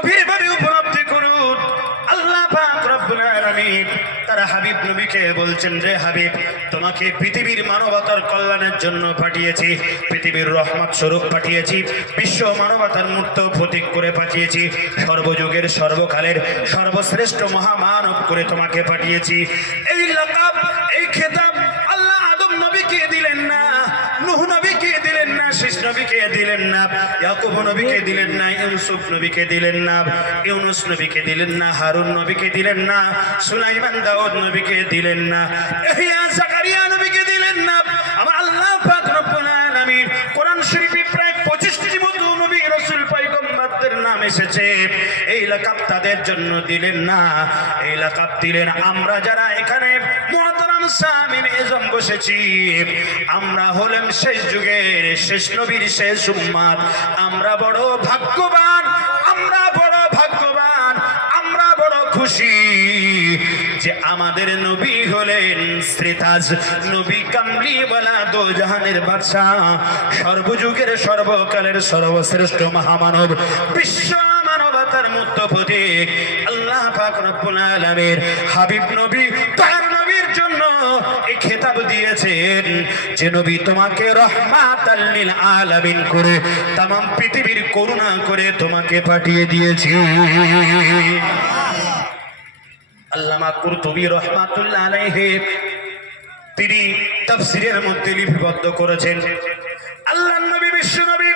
গভীরভাবে উপলব্ধি করুন। আল্লাহ পাক রব্বুল আলামিন তারা হাবিব নবীকে বলছেন, যে হাবিব, তোমাকে পৃথিবীর মানবতার কল্যাণের জন্য পাঠিয়েছি, পৃথিবীর রহমত স্বরূপ পাঠিয়েছি, বিশ্ব মানবতার মুক্ত প্রতীক করে পাঠিয়েছি, সর্বযুগের সর্বকালের সর্বশ্রেষ্ঠ মহামানব করে তোমাকে পাঠিয়েছি। এই লাকাব, এই খেতাব আল্লাহ আদম নবীকে দিলেন না, নূহ নবীকে দিলেন না, শীষ নবীকে দিলেন না, ইয়াকুব নবীকে দিলেন না, ইউসুফ নবীকে দিলেন না, ইউনুস নবীকে দিলেন না, হারুন নবীকে দিলেন না, সুলাইমান দাউদ নবীকে দিলেন না, ইহইয়া জাকারিয়া নবীকে দিলেন না। আমার আল্লাহ পাক রব্বুল আলামিন কোরআন শরীফে প্রায় 25টি মতো নবী রাসূল পয়গম্বরদের নাম এসেছে। এই লাকাব তাদের জন্য দিলেন না, এই লাকাব দিলেন আমরা যারা এখানে মুহতারাম সামিন এজম বসেছি, আমরা হলাম শেষ যুগের শেষ নবীর শেষ উম্মত। আমরা বড় ভাগ্যবান, আমরা বড় ভাগ্যবান, আমরা বড় খুশি যে আমাদের নবী হলেন শ্রেতাজ নবী, কামলিওয়ালা, দো জাহানের বাদশা, সর্বযুগের সর্বকালের সর্বশ্রেষ্ঠ মহামানব, বিশ্ব মানবতার মুক্ত প্রতীক। আল্লাহ পাক রব্বুল আলামিন হাবিব নবী তার নবীর জন্য এই খেতাব দিয়েছেন যে নবী তোমাকে রহমাতাল লিল আলামিন করে, तमाम পৃথিবীর করুণা করে তোমাকে পাঠিয়ে দিয়েছি। আল্লামা কুরতুবী রাহমাতুল্লাহ আলাইহি তিনি তাফসীরের মধ্যে লিপিবদ্ধ করেছেন, আল্লাহর নবী বিশ্ব নবী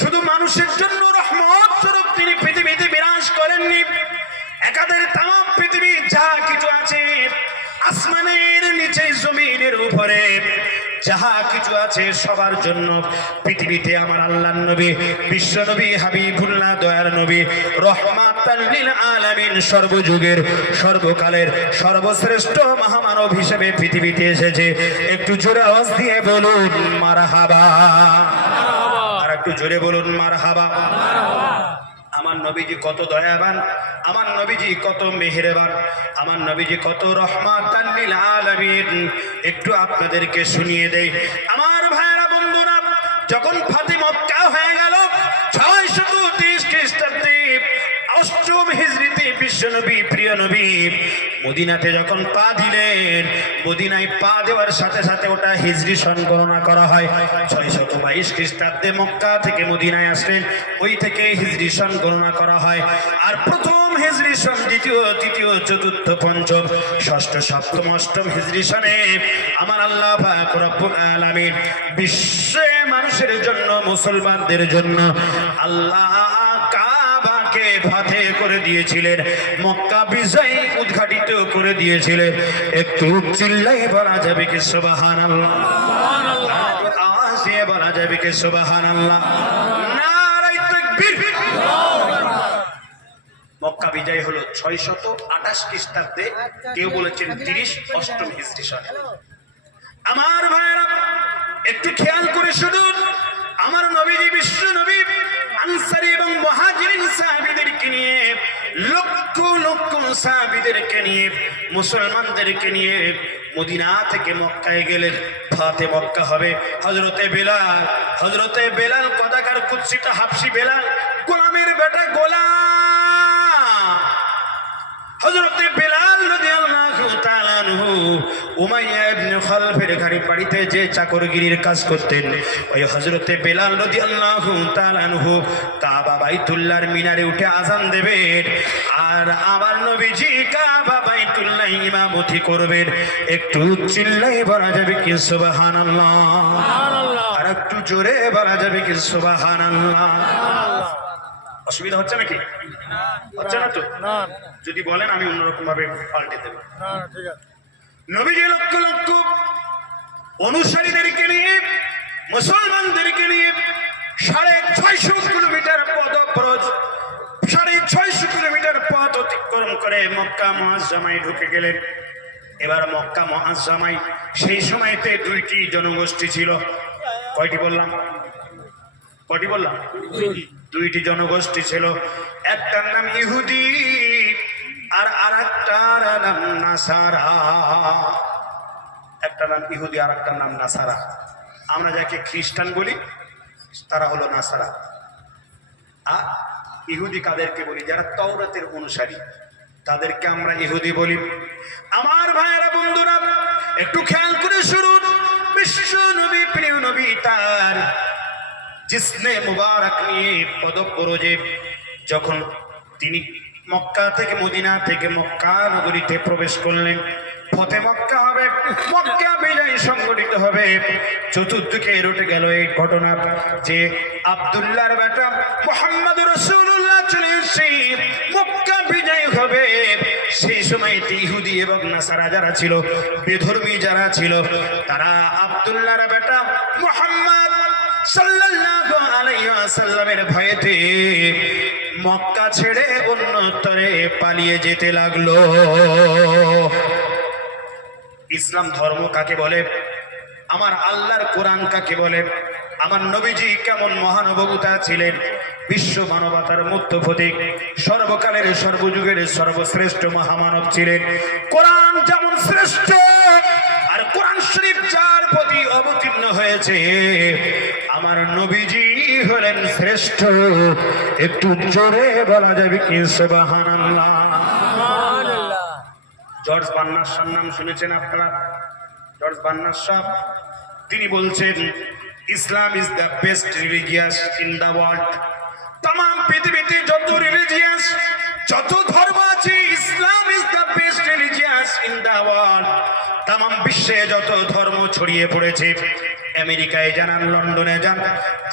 শুধু মানুষের জন্য রহমত স্বরূপ তিনি পৃথিবীতে বিরাজ করেননি। একাদের तमाम পৃথিবী যা কিছু আছে, আসমানের নিচে জমিনের উপরে যাহা কিছু আছে, সবার জন্য পৃথিবীতে আমার আল্লাহর নবী বিশ্ব নবী হাবিবুল্লাহ দয়ার নবী রহমাতাল লিল আলামিন, সর্বযুগের সর্বকালের সর্বশ্রেষ্ঠ মহামানব হিসেবে পৃথিবীতে এসেছে। একটু জোরে আওয়াজ দিয়ে বলুন মারহাবা, আর একটু জোরে বলুন মারহাবা। আমার নবীজি কত দয়াবান, আমার নবীজি কত মেহেরবান, আমার নবীজি কত রহমাতাল লিল আলামিন, একটু আপনাদেরকে শুনিয়ে দেই। আমার ভাইরা বন্ধুরা, যখন ফাতে মক্কা হয়ে গেল 630 খ্রিস্টাব্দে 8ম হিজরিতে বিশ্বনবী প্রিয় নবী মদিনাতে যখন পা দিলেন, মদিনায় পা দেওয়ার সাথে সাথে ওটা হিজরি সন গণনা করা হয়। 622 খ্রিস্টাব্দে মক্কা থেকে মদিনায় আসলেন, ওই থেকে হিজরি সন গণনা করা হয়। আর প্রথম হিজরি সন, দ্বিতীয়, তৃতীয়, চতুর্থ, পঞ্চম, ষষ্ঠ, সপ্তম, অষ্টম হিজরি সনে আমার আল্লাহ পাক রব্বুল আলামিন বিশ্বে মানুষের জন্য, মুসলমানদের জন্য আল্লাহ কাবাকে ফাতে করে দিয়েছিলেন, মক্কা বিজয় উদ্ঘাটিত করে দিয়েছিলেন। একটু চিল্লাই বলা যাবে কি সুবহানাল্লাহ? আওয়াজ দিয়ে বলা যাবে কি সুবহানাল্লাহ? নারায়ে তাকবীর। মক্কা বিজয় হলো 628 খ্রিস্টাব্দে, কেউ বলেছেন 30 অষ্টম হিজরি সনে। আমার ভাইরা একটু খেয়াল করে শুনুন, আমার নবীজি বিশ্ব নবী আনসারী এবং মুহাজিরিন সাহাবীদেরকে নিয়ে, লক্ষ লক্ষ সাহাবীদেরকে নিয়ে, মুসলমানদেরকে নিয়ে মদিনা থেকে মক্কায় গেলেন। ফাতে মক্কা হবে হযরতে বেলাল কথাকার কুৎসিত হাবশী বেলাল, গোলামের বেটা গোলাম হযরতে বেলাল রাদিয়াল্লাহু তাআলা আনহু উমাইয়া ইবনে খালফের বাড়িতে যে চাকরগিরির কাজ করতেন, ওই হযরতে বেলাল রাদিয়াল্লাহু তাআলা আনহু কাবা বাইতুল্লাহর মিনারে উঠে আযান দেবেন, আর আমার নবীজি কাবা বাইতুল্লাহ ইমামতি করবেন। একটু চিল্লাই বলা যাবে কি সুবহানাল্লাহ? আর একটু জোরে বলা যাবে কি সুবহানাল্লাহ? অসুবিধা হচ্ছে নাকি? হচ্ছে না তো? যদি বলেন আমি অন্যরকম ভাবে পাল্টে দেব। নবীজি লক্ষ লক্ষ অনুসারীদেরকে নিয়ে, মুসলমানদেরকে নিয়ে 650 কিলোমিটার পদব্রজ, 650 কিলোমিটার পথ অতিক্রম করে মক্কা মুআজ্জামায় ঢুকে গেলেন। এবার মক্কা মুআজ্জামায় সেই সময়তে 2টি জনগোষ্ঠী ছিল। কয়টি বললাম? 2টি জনগোষ্ঠী ছিল। একটার নাম ইহুদি আর আরেকটার নাম নাসারা। একটা নাম ইহুদি আর একটার নাম নাসারা। আমরা যাকে খ্রিস্টান বলি তারা হলো নাসারা। আর ইহুদি কাদেরকে বলি? যারা তাওরাতের অনুসারী, তাদেরকে আমরা ইহুদি বলি। আমার ভাইয়েরা, বন্ধুরা, একটু খেয়াল করে শুনুন। বিশ্ব নবী, প্রিয় নবী, তার জিসনে মুবারক নিয়ে পদব্রজে যখন তিনি মক্কা থেকে, মদিনা থেকে মক্কা নগরীতে প্রবেশ করলেন, ফতে মক্কা হবে, মক্কা বিজয় সংগঠিত হবে, চতুর্দিকে রটে গেল এই ঘটনা যে আব্দুল্লাহর বেটা মুহাম্মদ রাসূলুল্লাহ চলে এসেছে, মক্কা বিজয় হবে। সেই সময় ইহুদি এবং নাসারা যারা ছিল, বেধর্মী যারা ছিল, তারা আব্দুল্লাহর বেটা মুহাম্মদ সাল্লাল্লাহু আলাইহি ওয়াসাল্লামের ভয়েতে মক্কা ছেড়ে অন্যত্রে পালিয়ে যেতে লাগলো। ইসলাম ধর্ম কাকে বলে? আমার আল্লাহর কোরআন কাকে বলে? আমার নবীজি কেমন মহানুভবতা ছিলেন? বিশ্ব মানবতার মুক্ত প্রতীক, সর্বকালের সর্বযুগের সর্বশ্রেষ্ঠ মহামানব ছিলেন। কোরআন যেমন শ্রেষ্ঠ, আর কোরআন শরীফ যার প্রতি অবতীর্ণ হয়েছে, আমার নবীজি হলেন শ্রেষ্ঠ। একটু জোরে বলা যাবে কি সুবহানাল্লাহ? জর্জ বার্নার্ড শাহর নাম শুনেছেন আপনারা? জর্জ বার্নার্ড শাহ, তিনি বলছেন, Islam is the best religious in the world. तमाम পৃথিবীতে যত রিলিজিয়াস, যত ধর্ম আছে, Islam is the best religious in the world. तमाम বিশ্বে যত ধর্ম ছড়িয়ে পড়েছে, আমেরিকায় যান, লন্ডনে যান,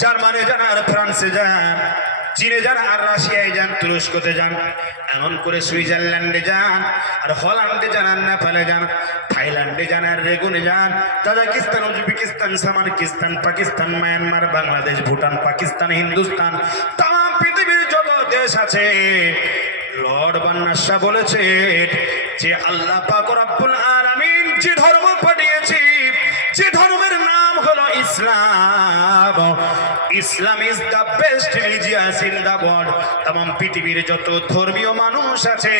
জার্মানে যান, আর ফ্রান্সে যান, চীনে যান, আর রাশিয়ায় যান, তুরস্কতে যান, এমন করে সুইজারল্যান্ডে যান, আর হল্যান্ডে যান, আর নেপালে যান, থাইল্যান্ডে যান, আর রেগুনে যান, তাজিকিস্তান, উজবেকিস্তান, সামারকিস্তান, পাকিস্তান, মায়ানমার, বাংলাদেশ, ভুটান, পাকিস্তান, হিন্দুস্তান, তাম পৃথিবীর যত দেশ আছে, লর্ড বার্নার্ড শাহ বলেছে যে আল্লাহ পাক রব্বুল আলামিন যে ধর্ম পাঠিয়েছে, যে ধর্মের নাম হলো ইসলাম, Islam is the best religious in the world. तमाम পৃথিবীর যত ধর্মীয় মানুষ আছে,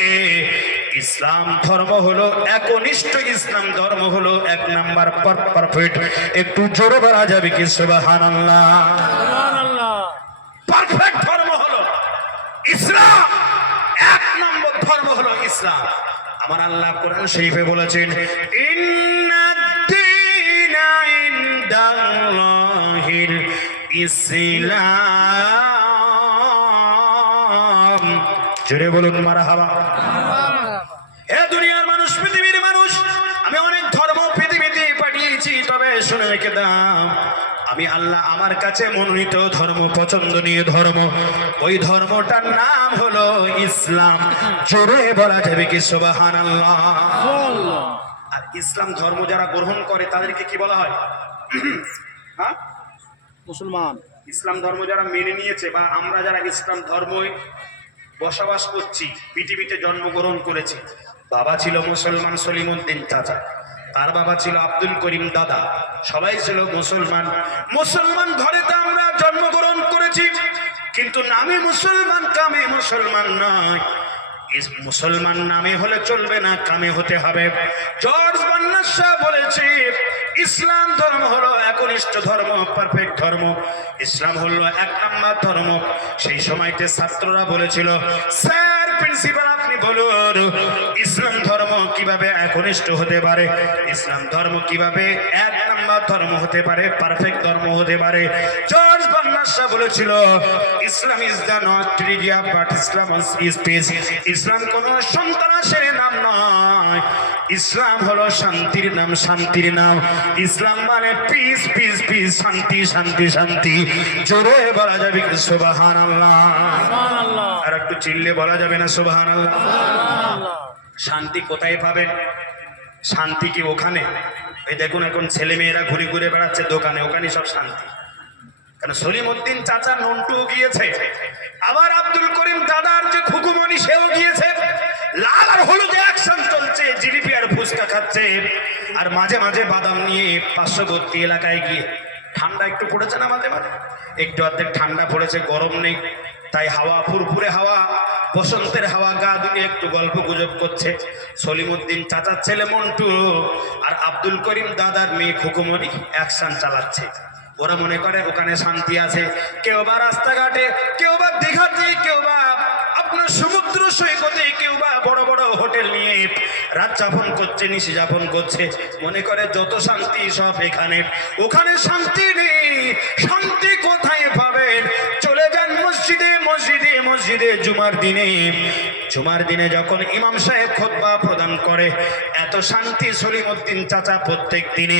ইসলাম ধর্ম হলো একনিষ্ঠ, ইসলাম ধর্ম হলো এক নাম্বার পারফেক্ট। একটু জোরে বলা যাবে কি সুবহানাল্লাহ? সুবহানাল্লাহ। পারফেক্ট ধর্ম হলো ইসলাম, এক নম্বর ধর্ম হলো ইসলাম। আমার আল্লাহ কোরআন শরীফে বলেছেন, ইন্নাদ-দীনা ইনদাল্লাহিল ইসলাম। জোরে বলুন মারহাবা। হে দুনিয়ার মানুষ, পৃথিবীর মানুষ, আমি অনেক ধর্ম পৃথিবীতে পাঠিয়েছি, তবে শুনে রেখে দাও, আমি আল্লাহ আমার কাছে মনোনীত ধর্ম, পছন্দনীয় ধর্ম, ওই ধর্মটার নাম হলো ইসলাম। জোরে বলা যাবে কি সুবহানাল্লাহ? আর ইসলাম ধর্ম যারা গ্রহণ করে তাদেরকে কি বলা হয়? হ্যাঁ, মুসলমান। ইসলাম ধর্ম যারা মেনে নিয়েছে, বা আমরা যারা ইসলাম ধর্মই বসবাস করছি, পৃথিবীতে জন্মগ্রহণ করেছি, বাবা ছিল মুসলমান সলিমউদ্দিন চাচা, তার বাবা ছিল আব্দুল করিম দাদা, সবাই ছিল মুসলমান। মুসলমান ঘরেতে আমরা জন্মগ্রহণ করেছি, কিন্তু নামে মুসলমান, কামে মুসলমান নয়। মুসলমান নামে হলে চলবে না, কামে হতে হবে। জর্জ বার্নার্ড শাহ বলেছে, ইসলাম ধর্ম হলো একনিষ্ঠ ধর্ম, পারফেক্ট ধর্ম, ইসলাম হলো এক নম্বর ধর্ম। সেই সময়তে ছাত্ররা বলেছিল, স্যার প্রিন্সিপাল আপনি বলুন, ইসলাম ধর্ম কিভাবে একনিষ্ঠ হতে পারে, ইসলাম ধর্ম কিভাবে এক নম্বর ধর্ম হতে পারে, পারফেক্ট ধর্ম হতে পারে? জর্জ বার্নার্ড শাহ বলেছিল, Islam is the not religion but Islam is peace. ইসলাম কোন সন্ত্রাসের নাম নয়, ইসলাম হলো শান্তির নাম, শান্তির নাম। ইসলাম মানে পিস, পিস, পিস, শান্তি, শান্তি, শান্তি। জোরে বলা যাবে কি সুবহানাল্লাহ? সুবহানাল্লাহ। আর একটু চিল্লে বলা যাবে না সুবহানাল্লাহ? সুবহানাল্লাহ। শান্তি কোথায় পাবেন? শান্তি কি ওখানে? এই দেখুন, এখন ছেলে মেয়েরা ঘুরে ঘুরে বেড়াচ্ছে দোকানে, ওখানে সব শান্তি। কারণ সলিমউদ্দিন চাচা নন্টু গিয়েছে, আবার আব্দুল করিম দাদার যে খুকুমনি সেও গিয়েছে, লাল আর হলুদে অ্যাকশন চলছে, জিলিপি আর ফুচকা খাচ্ছে, আর মাঝে মাঝে বাদাম নিয়ে পার্শ্ববর্তী এলাকায় গিয়ে, ঠান্ডা একটু পড়েছে না, মাঝে মাঝে একটু অর্ধেক ঠান্ডা পড়েছে, গরম নেই, তাই হাওয়া, ফুরফুরে হাওয়া, বসন্তের হাওয়া, গা দুনিয়ে একটু গল্প গুজব করছে। সলিমউদ্দিন চাচার ছেলে মন্টু আর আব্দুল করিম দাদার মেয়ে খুকুমনি অ্যাকশন চালাচ্ছে। ওরা মনে করে ওখানে শান্তি আছে। কেউ বা রাস্তাঘাটে, কেউ বা দীঘাতে, কেউ বা রাত যাপন করছে, নিশি যাপন করছে, মনে করে যত শান্তি সব এখানে। ওখানে শান্তি নেই। শান্তি কোথায় পাবেন? চলে যান মসজিদে মসজিদে মসজিদে। জুমার দিনে যখন ইমাম সাহেব খুতবা প্রদান করে, এত শান্তি সলিমউদ্দিন চাচা প্রত্যেক দিনে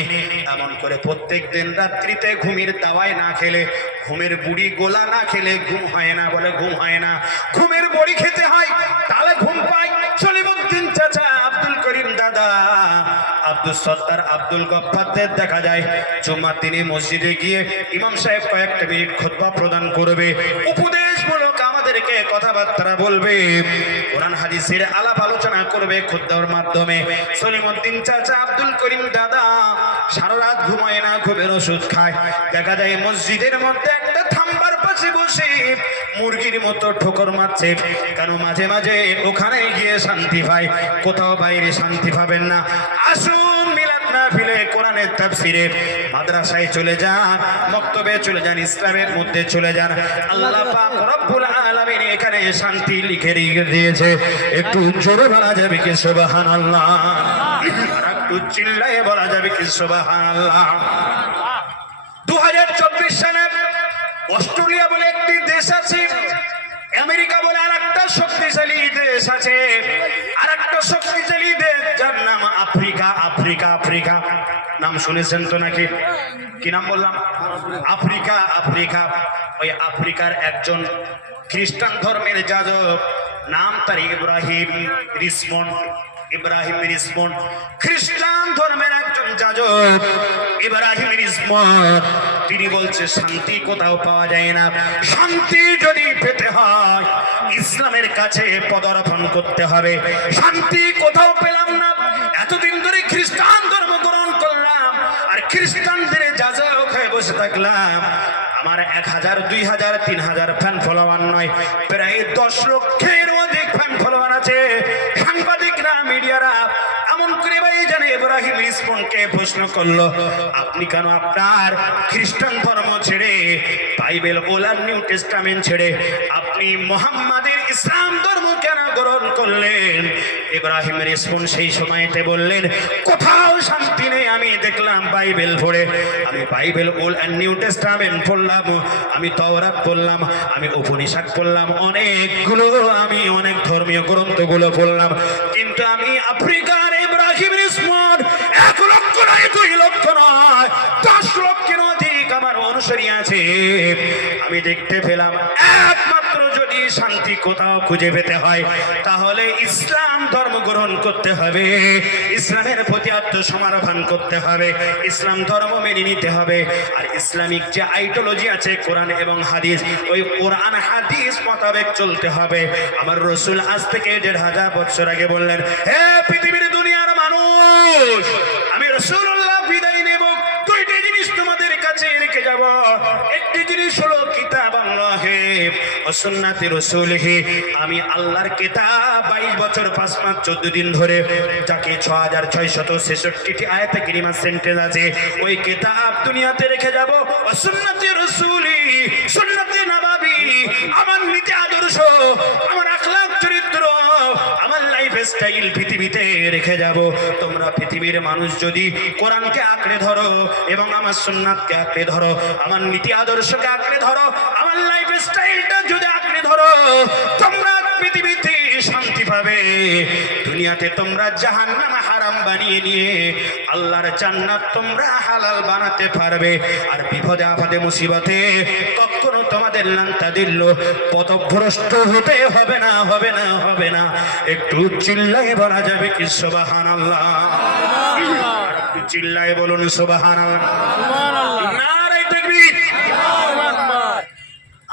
এমন করে, প্রত্যেক দিন রাত্রিতে ঘুমের দাওয়ায় না খেলে, ঘুমের বুড়ি গোলা না খেলে ঘুম হয় না। বলে ঘুম হয় না, ঘুমের বড়ি খেতে হয়, তাহলে ঘুম পায়। সলিমউদ্দিন চাচা, আব্দুল করিম দাদা, আব্দুল সত্তার, আব্দুল গফফারদের দেখা যায় জুমার দিনে মসজিদে গিয়ে ইমাম সাহেব কয়েকটা মিনিট খুতবা প্রদান করবে, উপদেশমূলক আমাদেরকে কথাবার্তা বলবে, কোরআন হাদিসের আলাপ আলোচনা করবে খুতবার মাধ্যমে। সলিমউদ্দিন চাচা, আব্দুল করিম দাদা সারা রাত ঘুমায় না, ঘুমের ওষুধ খায়। দেখা যায় মসজিদের মধ্যে একটা থাম্বার পাশে বসে মুরগির মতো ঠোকর মারছে। কেন? মাঝে মাঝে ওখানে গিয়ে শান্তি পায়, কোথাও বাইরে শান্তি পাবেন না। আসুন মিলাদ মাহফিলে, কোরআনের তাফসিরে, মাদ্রাসায় চলে যান, মক্তবে চলে যান, ইসলামের মধ্যে চলে যান। আল্লাহ পাক রব্বুল আলামিন এখানে শান্তি লিখে রেখে দিয়েছে। একটু জোরে বলা যাবে কি সুবহানাল্লাহ? একটু চিল্লায়ে বলা যাবে কি সুবহানাল্লাহ? 2024 সালে অস্ট্রেলিয়া বলে একটি দেশ আছে, আমেরিকা বলে আরেকটা শক্তিশালী দেশ আছে, আরেকটা শক্তিশালী দেশ যার নাম আফ্রিকা। আফ্রিকা নাম শুনেছেন তো নাকি? কি নাম বললাম? আফ্রিকা। ওই আফ্রিকার একজন খ্রিস্টান ধর্মের যাজক, নাম তার ইব্রাহিম রিসমন্ড। খ্রিস্টান ধর্মের একজন যাজক ইব্রাহিম রিসমন্ড, তিনি বলছে শান্তি কোথাও পাওয়া যায় না। শান্তি যদি পেতে হয় ইসলামের কাছে পদার্পণ করতে হবে। শান্তি কোথাও পেলাম না, এতদিন ধরে খ্রিস্টান ধর্ম গ্রহণ করলাম আর খ্রিস্টানদের যাজক হয়ে বসে থাকলাম। আমার 1000, 2000, 3000 ফ্যান ফলোয়ার নয়, প্রায় 10 লক্ষের অধিক ফ্যান ফলোয়ার আছে। সাংবাদিকরা, মিডিয়ারা এমন করে ভাই জানে ইব্রাহিম রিসমন্ডকে প্রশ্ন করলো, আপনি কেন আপনার খ্রিস্টান ধর্ম ছেড়ে, বাইবেল ওল আর নিউ টেস্টামেন্ট ছেড়ে আপনি মোহাম্মদের ইসলাম ধর্ম কেন গ্রহণ করলেন? ইব্রাহিম রিসমন্ড সেই সময়তে বললেন, কোথাও শান্তি নেই। আমি দেখলাম বাইবেল পড়ে, আমি বাইবেল ওল আর নিউ টেস্টামেন্ট পড়লাম, আমি তাওরাত পড়লাম, আমি উপনিষদ পড়লাম, আমি অনেক ধর্মীয় গ্রন্থগুলো পড়লাম, কিন্তু আমি আফ্রিকার ইব্রাহিম রিসমন্ড 1 লক্ষ নয়, 2 লক্ষ নয়, 10 লক্ষের অধিক আমার অনুসারী আছে। আমি দেখতে পেলাম একমাত্র যদি শান্তি কোথাও খুঁজে পেতে হয় তাহলে ইসলাম ধর্ম গ্রহণ করতে হবে, ইসলামের প্রতি আত্মসমর্পণ করতে হবে, ইসলাম ধর্ম মেনে নিতে হবে। আর ইসলামিক যে আইডিওলজি আছে কোরআন এবং হাদিস, ওই কোরআন হাদিস মোতাবেক চলতে হবে। আমার রাসূল আজ থেকে 1500 বছর আগে বললেন, হে পৃথিবীর দুনিয়ার মানুষ, আমি রাসূলুল্লাহ বিদায় নেব, 2টি জিনিস তোমাদের কাছে রেখে যাব। একটি জিনিস হলো কিতাব আল্লাহি ওয়া সুন্নাতি রাসূলিহি। আমি আল্লাহর কিতাব 22 বছর 5 মাস 14 দিন ধরে, যাকে 6666টি আয়াতে কারিমা সেন্টেন্স আছে, ওই কিতাব দুনিয়াতে রেখে যাব। ওয়া সুন্নাতি রাসূলি, সুন্নতে নববী, আমার নীতি আদর্শ, আমার আখলাক চরিত্র, আমার লাইফ স্টাইল পৃথিবীতে রেখে যাব। তোমরা পৃথিবীর মানুষ যদি কোরআনকে আঁকড়ে ধরো এবং আমার সুন্নাতকে আঁকড়ে ধরো, আমার নীতি আদর্শকে আঁকড়ে ধরো, আমার লাইফ স্টাইলটা যদি আঁকড়ে ধরো, তোমরা পৃথিবীতে শান্তি পাবে। দুনিয়াতে তোমরা জাহান্নাম হারাম বানিয়ে নিয়ে আল্লাহর জান্নাত তোমরা হালাল বানাতে পারবে। আর বিপদে আপদে মুসিবতে কখনো তোমাদের লান্তা দিল পথভ্রষ্ট হতে হবে না। একটু চিল্লায়ে বলা যাবে কি সুবহানাল্লাহ? একটু চিল্লায়ে বলুন সুবহানাল্লাহ। নারে তাকবীর।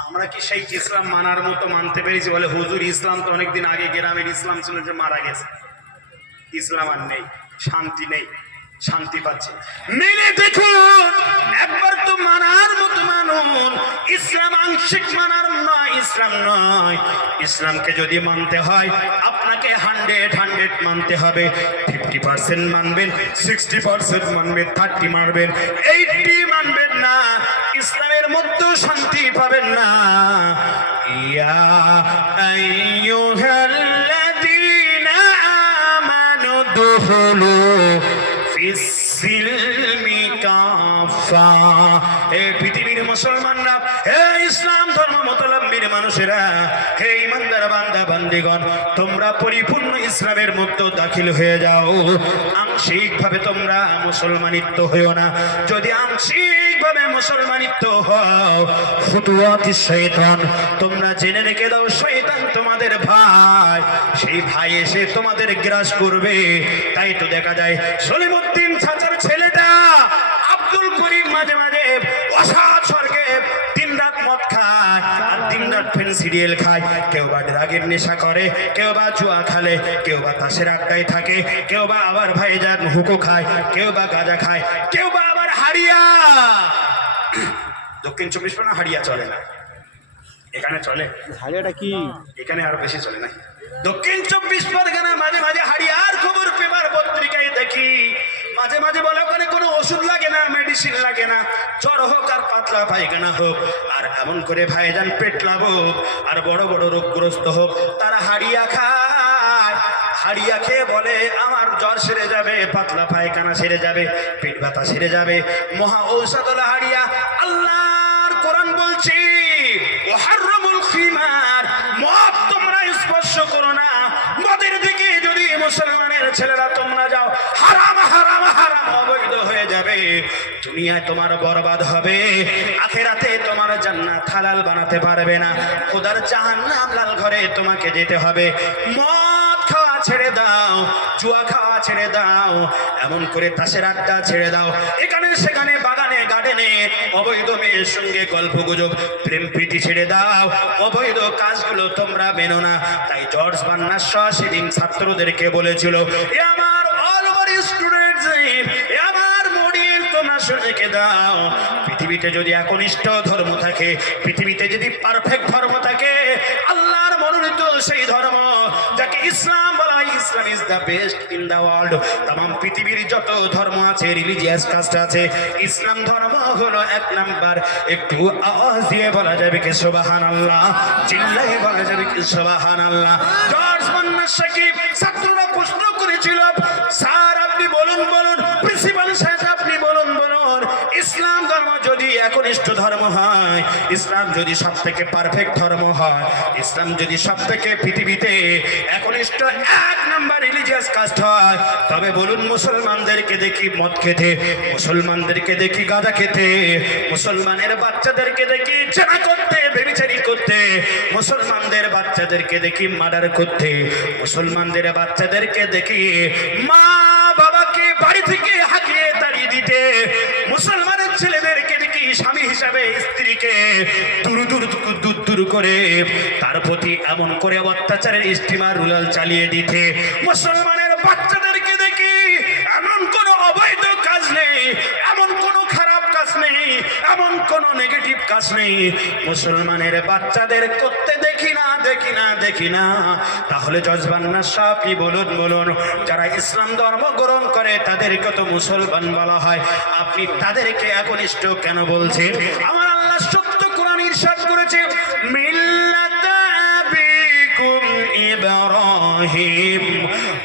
আমরা কি সেই ইসলাম মানার মতো মানতে পেরেছি? বলে হুজুর ইসলাম তো অনেকদিন আগে গ্রামের ইসলাম ছিল যে মারা গেছে, ইসলাম আর নেই, শান্তি নেই, শান্তি পাচ্ছে। মেনে দেখুন, একবার তো মানার মতো মানুন। ইসলাম আংশিক মানার নয়, ইসলাম নয়। ইসলামকে যদি মানতে হয় আপনাকে 100 মানতে হবে। 50% মানবেন, 60% মানবেন, 30 মানবেন, 80 মানবেন না। ইসলামের মধ্যে শান্তি পাবেন না। ইয়া আইয়ুহাল্লাযীনা আমানু উদখুলু ফিস-সিলমি কাফা। হে পৃথিবীর মুসলমানরা, হে ইসলাম ধর্মাবলম্বী মানুষেরা, হে ইমানদার বান্দা বান্দীগণ, তোমরা পরিপূর্ণ ইসলামের মধ্যে দাখিল হয়ে যাও। আংশিকভাবে তোমরা মুসলমানিত্ব হইও না। যদি আংশিকভাবে মুসলমানিত্ব হও, খুতুওয়াতি শয়তান, তোমরা জেনে রেখে দাও শয়তান তোমাদের ভাই, সেই ভাই এসে তোমাদের গ্রাস করবে। তাই তো দেখা যায় সলিমউদ্দিন চাচার ছেলেটা আব্দুল করিম মাঝে মাঝে অসৎ স্বর্গে দিন রাত মদ খায় আর দিন রাত সিরিয়াল খায়। কেউ বা ড্রাগের নেশা করে, কেউ বা জুয়া খেলে, কেউ বা তাসের আড্ডায় থাকে, কেউ বা আবার ভাইজান হুকো খায়, কেউ বা গাঁজা খায়, কেউ বা আবার হাড়িয়া। দক্ষিণ 24 পরগনা হাড়িয়া চলে না, এখানে চলে হাড়িয়াটা কি, এখানে আরো বেশি চলে না। দক্ষিণ 24 পরগনা মাঝে মাঝে হাড়িয়ার খবর পেপার পত্রিকায় দেখি। মাঝে মাঝে বলে ওখানে কোনো ওষুধ লাগে না, মেডিসিন লাগে না, জ্বর হোক আর পাতলা পায়খানা হোক আর এমন করে ভাইজান পেট লাগুক আর বড় বড় রোগগ্রস্ত হোক, তারা হাড়িয়া খায়। হাড়িয়া খেয়ে বলে আমার জ্বর সেরে যাবে, পাতলা পায়খানা সেরে যাবে, পেট ব্যথা সেরে যাবে। মহা ঔষধ হলো হাড়িয়া। আল্লাহর কোরআন বলছি ওয়াহাররামুল খিমার, মদ তোমরা স্পর্শ করো না। মদের দিকে যদি মুসলমানের ছেলেরা তোমরা যাও, হারাম হারাম হারাম অবৈধ হয়ে যাবে। দুনিয়ায় তোমার বরবাদ হবে, আখিরাতে তোমার জান্নাত হালাল বানাতে পারবে না। খোদার জাহান্নাম লাল ঘরে তোমাকে যেতে হবে। মদ খাওয়া ছেড়ে দাও, জুয়া খাওয়া ছেড়ে দাও, এমন করে তাসের আড্ডা ছেড়ে দাও। এখানে সেখানে বাগানে গার্ডেনে অবৈধ মেয়ের সঙ্গে গল্প গুজব প্রেম প্রীতি ছেড়ে দাও। অবৈধ কাজগুলো তোমরা মেনো না। তাই জর্জ বার্নাস শ সেদিন ছাত্রদেরকে বলেছিল, এ আমার অল ওভার স্টুডেন্টস, এ আমার মডির তোমরা শুনে দাও, পৃথিবীতে যদি একনিষ্ঠ ধর্ম থাকে, পৃথিবীতে যদি পারফেক্ট ধর্ম থাকে, আল্লাহর মনোনীত সেই ধর্ম যাকে ইসলাম বলা হয়, Islam is the best in the world. তাম পৃথিবীর যত ধর্ম আছে, রিলিজিয়াস কাস্ট আছে, ইসলাম ধর্ম হলো 1 নাম্বার। একটু আওয়াজ দিয়ে বলা যাবে কি সুবহানাল্লাহ, চিল্লাই বলা যাবে কি সুবহানাল্লাহ। জর্জ বার্নাস সাকিব ছাত্ররা প্রশ্ন করেছিল, স্যার আপনি বলুন বলুন, প্রিন্সিপাল সাহেব আপনি বলুন বলুন, ইসলাম ধর্ম যদি একনিষ্ঠ ধর্ম হয়, ইসলাম যদি সব থেকে পারফেক্ট ধর্ম হয়, ইসলাম যদি সব থেকে পৃথিবীতে একনিষ্ঠ 1 নাম্বার রিলিজিয়াস কাস্ট হয়, তবে বলুন মুসলমানদেরকে দেখি মদ খেতে, মুসলমানদেরকে দেখি গাঁজা খেতে, মুসলমানের বাচ্চাদেরকে দেখি জেনা করতে, ব্যভিচারী করতে, মুসলমানদের বাচ্চাদেরকে দেখি মার্ডার করতে, মুসলমানদের বাচ্চাদেরকে দেখি মা বাবাকে বাড়ি থেকে হাঁকিয়ে তাড়িয়ে দিতে, মুসলমানের ছেলেদেরকে দেখি স্বামী হিসাবে স্ত্রীকে দূর দূর দূর দূর করে তার প্রতি এমন করে অত্যাচারের স্টিমার রুলাল চালিয়ে দিতে, মুসলমানের বাচ্চাদেরকে দেখি এমন কোনো অবৈধ কাজ নেই, এমন কোনো খারাপ কাজ নেই, এমন কোনো নেগেটিভ কাজ নেই, মুসলমানের বাচ্চাদের করতে দেখি না দেখি না দেখি না। তাহলে জর্জ বার্নাস সাহেব আপনি বলুন বলুন, যারা ইসলাম ধর্ম গ্রহণ করে তাদেরকে তো মুসলমান বলা হয়, আপনি তাদেরকে একনিষ্ঠ কেন বলছেন? আমার আল্লাহ সত্য কোরআন ইরশাদ করেছে, মিল্লাতা আবিকুম ইব্রাহিম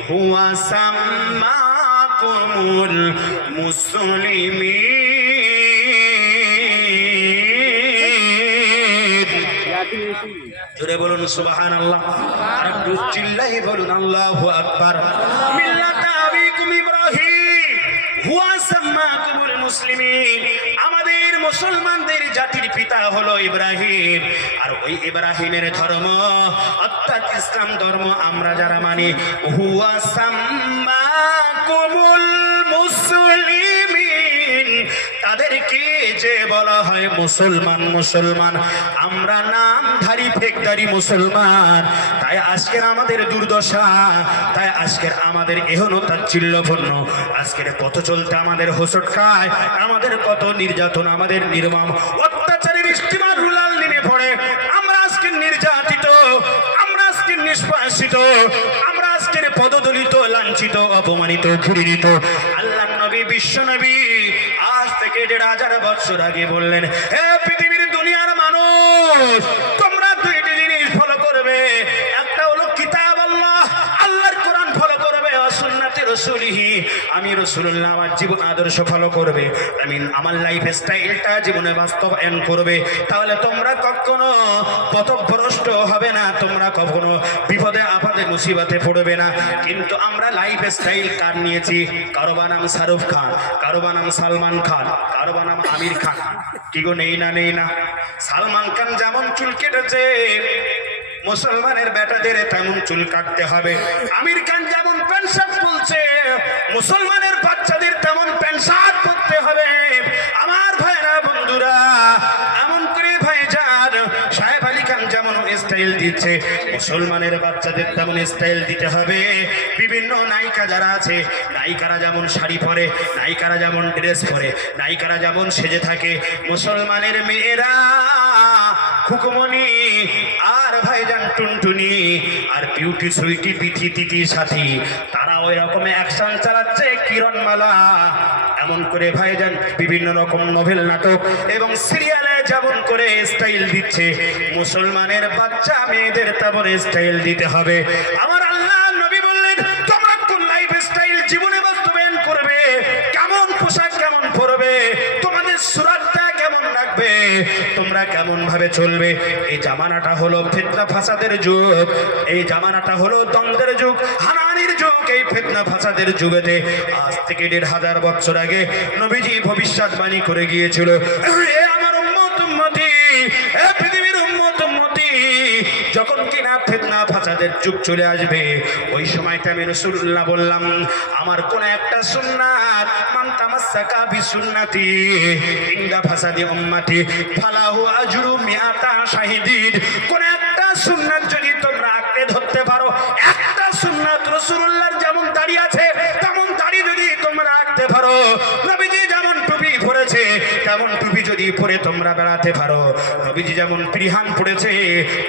হুয়া সাম্মাকুমুল মুসলিমিন। জোরে বলুন সুবহানাল্লাহ, আর একটু চিল্লাই বলুন আল্লাহু আকবার। মিল্লাতা আবিকুম ইব্রাহিম হুয়া সাম্মাকুমুল মুসলিমিন, আমাদের মুসলমানদের জাতির পিতা হলো ইব্রাহিম, আর ওই ইব্রাহিমের ধর্ম অর্থাৎ ইসলাম ধর্ম আমরা যারা মানি, হুয়া সাম্মাকুমুল মুসলিমিন, তাদেরকে যে বলা হয় মুসলমান। মুসলমান আমরা নামধারী ফেকদারি মুসলমান, তাই আজকের আমাদের দুর্দশা, তাই আজকের আমাদের এহনো তাচ্ছিল্যপূর্ণ, আজকের পথ চলতে আমাদের হোঁচট খায়, আমাদের কত নির্যাতন, আমাদের নির্মম অত্যাচারের স্টিমার রুলাল নেমে পড়ে, আমরা আজকে নির্যাতিত, আমরা আজকে নিষ্পাসিত, আমরা আজকের পদদলিত, লাঞ্ছিত, অপমানিত, ঘৃণিত। আল্লাহ নবী বিশ্ব নবী আজ থেকে 1500 বছর আগে বললেন, হে পৃথিবীর দুনিয়ার মানুষ, তোমরা 2টি জিনিস ফলো করবে, একটা হলো কিতাব আল্লাহ, আল্লাহর কোরআন ফলো করবে, সুন্নাতে রাসূল রাসূলুল্লাহ আমার জীবন আদর্শ ফলো করবে, আমি আমার লাইফ স্টাইলটা জীবনে বাস্তবায়ন করবে, তাহলে তোমরা কখনো পথভ্রষ্ট হবে না, তোমরা কখনো বিপদে আপদে মুসিবতে পড়বে না। কিন্তু আমরা লাইফ স্টাইল কার নিয়েছি? কারো বা নাম শাহরুখ খান, কারো বা নাম সালমান খান, কারো বা নাম আমির খান। কি গো, নেই না? নেই না? সালমান খান যেমন চুল কেটেছে, মুসলমানের বেটাদের তেমন চুল কাটতে হবে। আমির খান যেমন প্যান্ট শার্ট পরছে, মুসলমানের বাচ্চাদের তেমন প্যান্ট শার্ট পরতে হবে। আমার ভাইরা বন্ধুরা, এমন করে ভাইজান সাহেব আলী খান যেমন স্টাইল দিচ্ছে, মুসলমানের বাচ্চাদের তেমন স্টাইল দিতে হবে। বিভিন্ন নায়িকা যারা আছে, নায়িকারা যেমন শাড়ি পরে, নায়িকারা যেমন ড্রেস পরে, নায়িকারা যেমন সেজে থাকে, মুসলমানের মেয়েরা খুকুমনি আর ভাইজান টুনটুনি আর বিউটি সুইটি পিথি তিথি সাথী, তারা ওই রকম অ্যাকশন চালাচ্ছে কিরণমালা। এমন করে ভাইজান বিভিন্ন রকম নোভেল, নাটক এবং সিরিয়ালে যেমন করে স্টাইল দিচ্ছে, মুসলমানের বাচ্চা মেয়েদের তেমন স্টাইল দিতে হবে। আমার আল্লাহ নবী বললেন, তোমরা কোন লাইফ স্টাইল জীবনে বাস্তবায়ন করবে, কেমন পোশাক কেমন পরবে, তোমাদের সুরাতটা কেমন রাখবে, তোমরা কেমন ভাবে চলবে। এই জামানাটা হলো ফিতনা ফাসাদের যুগ, এই জামানাটা হলো দ্বন্দ্বের যুগ, হানাহানির যুগ। এই ফিতনা ফাসাদের যুগেতে আজ থেকে ১৫০০ বছর আগে নবীজি ভবিষ্যৎবাণী করে গিয়েছিল, এ আমার উম্মত উম্মতি, এ পৃথিবীর উম্মত উম্মতি, যখন কিনা ফিতনা ফাসাদের যুগ চলে আসবে, ওই সময়টা আমি রাসূলুল্লাহ বললাম, আমার কোন একটা সুন্নাত, মান তামাসসাকা বিসুন্নতি ইনদা ফাসাদি উম্মতি ফালাহু আজরু মিআতা শাহিদিন। কোন একটা সুন্নাত যদি তোমরা আঁকড়ে ধরতে পারো, একটা সুন্নাত রাসূলুল্লাহর যেমন দাড়ি আছে তেমন দাড়ি যদি তোমরা আঁকতে পারো, নবীজি যেমন টুপি পরেছে তেমন টুপি যদি পরে তোমরা বেড়াতে পারো, নবীজি যেমন পিরহান পরেছে,